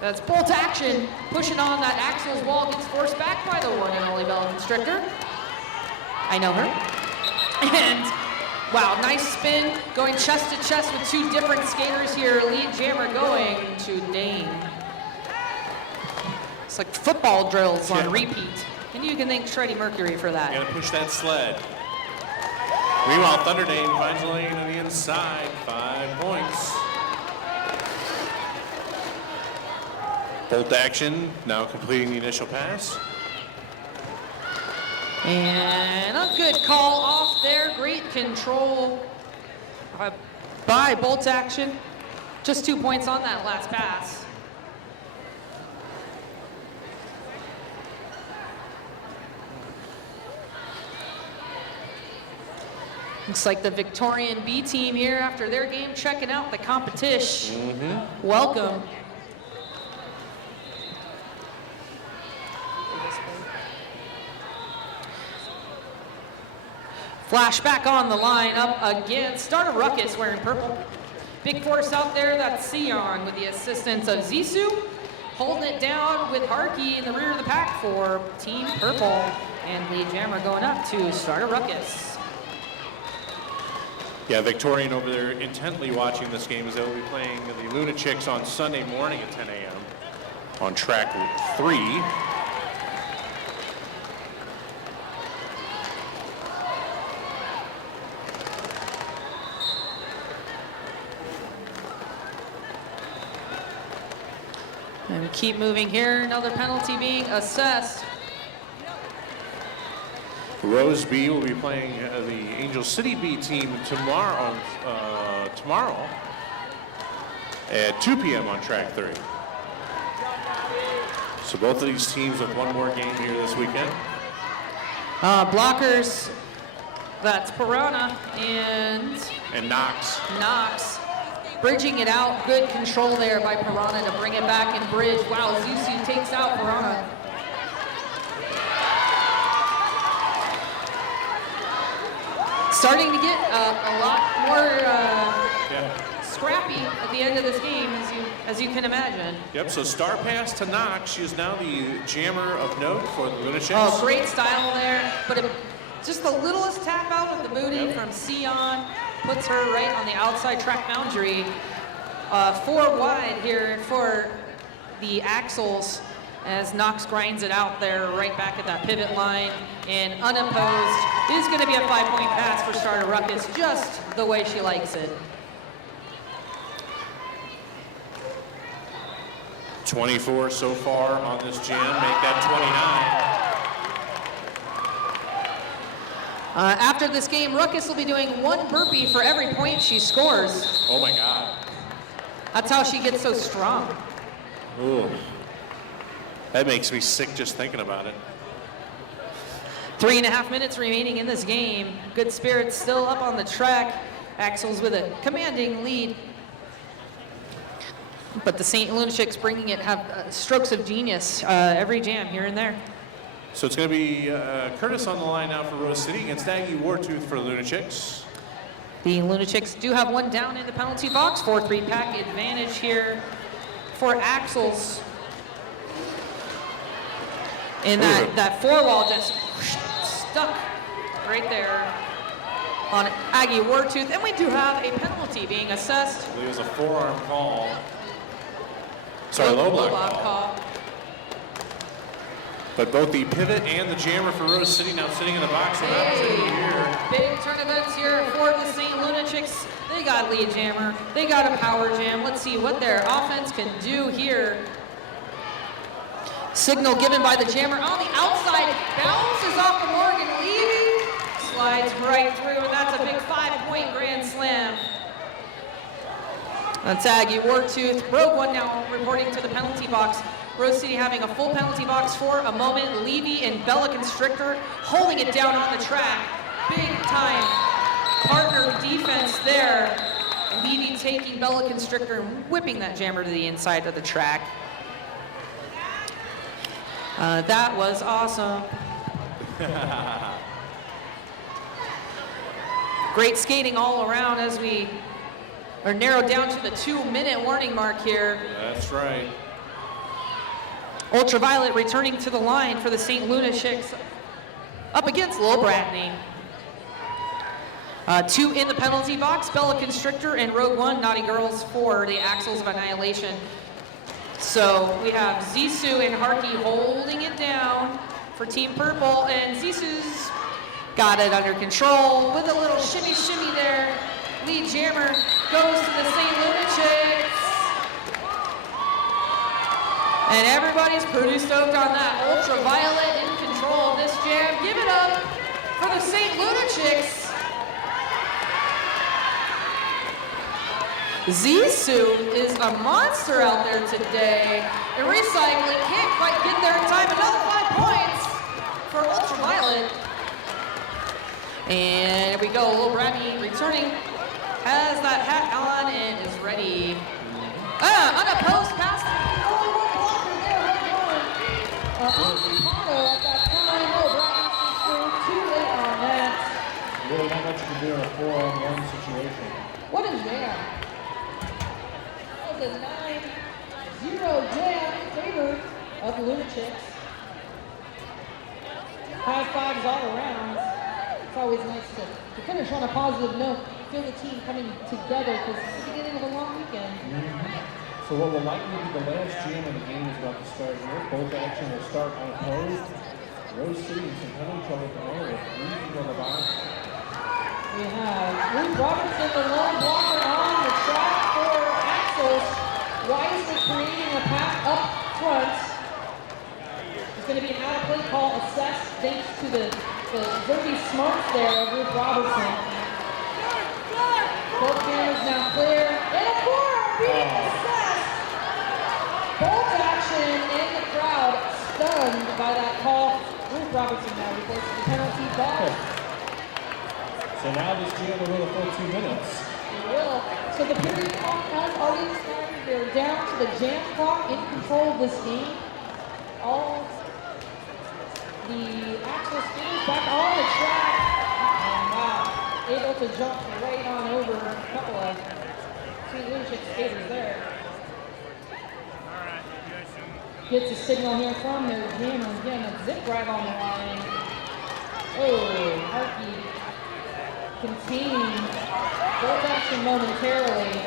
That's bolt action, pushing on that Axel's wall, gets forced back by the one and only Bell Constrictor. I know her. And wow, nice spin, going chest to chest with two different skaters here. Lead jammer going to Dane. It's like football drills on repeat. And you can thank Shreddy Mercury for that. You gotta push that sled. Meanwhile, Thunder Dame finds a lane on the inside, 5 points. Bolt action, now completing the initial pass. And a good call off there. Great control by bolt action. Just 2 points on that last pass. Looks like the Victorian B team here after their game checking out the competition. Welcome. Flashback on the line up again. Start a ruckus wearing purple. Big force out there, that's Sion with the assistance of Zissou. Holding it down with Harkey in the rear of the pack for Team Purple. And Lead Jammer going up to start a ruckus. Yeah, Victorian over there intently watching this game as they'll be playing the Lunachix on Sunday morning at 10 a.m. on track 3. And we keep moving here. Another penalty being assessed. Rose B will be playing the Angel City B team tomorrow at 2 p.m. on track 3. So both of these teams with one more game here this weekend. Blockers, that's Piranha and Knox. Knox. Bridging it out, good control there by Piranha to bring it back and bridge. Wow, Zuzu takes out Piranha. Starting to get a lot more scrappy at the end of this game, as you can imagine. Yep, so star pass to Knox. She is now the jammer of note for the Lunachix. Oh, great style there. But just the littlest tap out of the booty from Sion puts her right on the outside track boundary. 4 wide here for the Axles as Knox grinds it out there right back at that pivot line. And unopposed is going to be a 5-point pass for Starter Ruckus, just the way she likes it. 24 so far on this jam, make that 29. After this game, Ruckus will be doing 1 burpee for every point she scores. Oh my God. That's how she gets so strong. Ooh. That makes me sick just thinking about it. 3.5 minutes remaining in this game. Good Spirits still up on the track. Axels with a commanding lead. But the St. Lunachix bringing it, have strokes of genius every jam here and there. So it's going to be Curtis on the line now for Rose City against Aggie Wartooth for Lunachix. The Lunachix do have one down in the penalty box. 4-3 pack advantage here for Axles. And that four wall just stuck right there on Aggie Wartooth. And we do have a penalty being assessed. It was a forearm call. Sorry, low block call. But both the pivot and the jammer for Rose City now sitting in the box. So big turn events here for the St. Lunachix. They got lead jammer. They got a power jam. Let's see what their offense can do here. Signal given by the jammer on the outside. Bounces off the Morgan Levy. Slides right through, and that's a big 5-point grand slam. That's Aggie Wartooth. Rogue One now reporting to the penalty box. Rose City having a full penalty box for a moment. Levy and Bella Constrictor holding it down on the track. Big time partner defense there. Levy taking Bella Constrictor and whipping that jammer to the inside of the track. That was awesome. Great skating all around as we are narrowed down to the 2-minute warning mark here. That's right. Ultraviolet returning to the line for the St. Lunachix up against Lil Bratney. 2 in the penalty box, Bella Constrictor and Rogue One, Naughty Girls for the Axles of Annihilation. So we have Zissou and Harky holding it down for Team Purple, and Zissou's got it under control with a little shimmy there. Lead jammer goes to the St. Lunachix. And everybody's pretty stoked on that. Ultraviolet in control of this jam. Give it up for the St. Lunachix. Zissou is a monster out there today. And Recycling can't quite get there in time. Another 5 points for Ultraviolet. And here we go. Lil Bratney returning. Has that hat on and is ready. Unopposed pass. Only one blocker there. Avocado at that time. Lil Bratney's through. Too late on that. Really not much you can do in a 4-on-1 situation. What a jam. That was a 9-0 jam in favor of the Lunachix. High fives all around. It's always nice to finish on a positive note. Feel the team coming together because it's the beginning of a long weekend. So what will likely be the last jam of the game is about to start here. Both action will start unopposed. Rose City in some penalty trouble tomorrow with 3 feet on the box. We have Luke Robertson, the lone blocker on the track for Axles. Wisely creating a pass up front. It's going to be an out-of-play call assessed thanks to the very smarts there of Luke Robertson. Both cameras now clear. And a corner being assessed. Bolt action in the crowd, stunned by that call. Luke Robertson now reports the penalty box. So now this jam will go the full 2 minutes. It will. So the period clock has already started. They're down to the jam clock in control of this game. All the Axel skaters back on the track. And wow, able to jump right on over a couple of St. Lunachix skaters there. Gets a signal here from their jammer. Again, a zip drive on the line. Oh, Harky containing both action momentarily.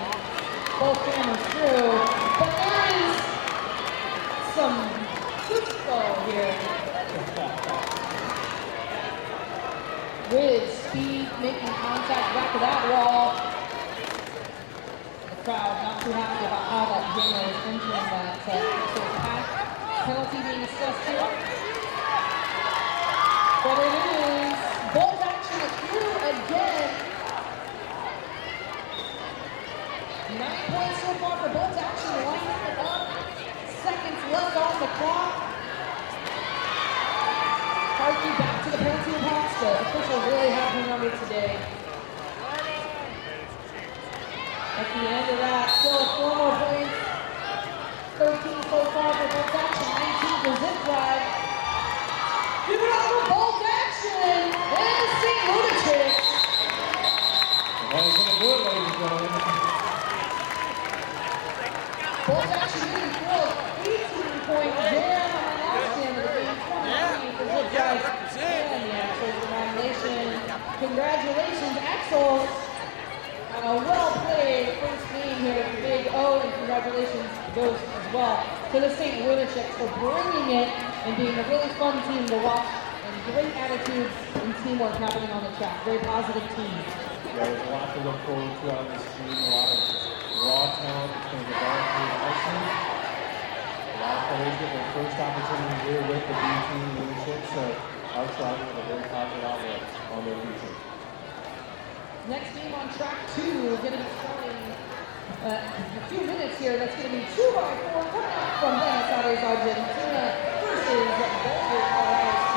Both cameras through. But there is some football here. With speed, making contact back to that wall. The crowd not too happy about how that jammer is entering that pack. Penalty being assessed here. But it is bolt action through again. 9 points so far for bolt action, lining it up. Seconds left on the clock. Harky back to the penalty box. The officials really have her number today. At the end of that, still 4 more points 13 so far for Bolt Action, 19 for Zip Drive. Give it up for Bolt Action and St. Lunachix. And that is going to do it, ladies and gentlemen. Bolt Action getting thrilled. 18-point jam on the last jam of the game. 23 for Zip Drive and the Axles for Annihilation. Congratulations, Axles. A well-played first game here with the Big O, and congratulations goes as well to the St. Lunachix for bringing it and being a really fun team to watch, and great attitudes and teamwork happening on the track. Very positive team. Yeah, there's a lot to look forward to out of this team. A lot of raw talent that's going to develop through the high school. A lot of players get their first opportunity here with the B team leadership, so our side with a very positive outlook on their future. Next game on track 2, we're going to be starting a few minutes here. That's going to be 2x4 coming up from Buenos Aires, Argentina versus Boulder, Colorado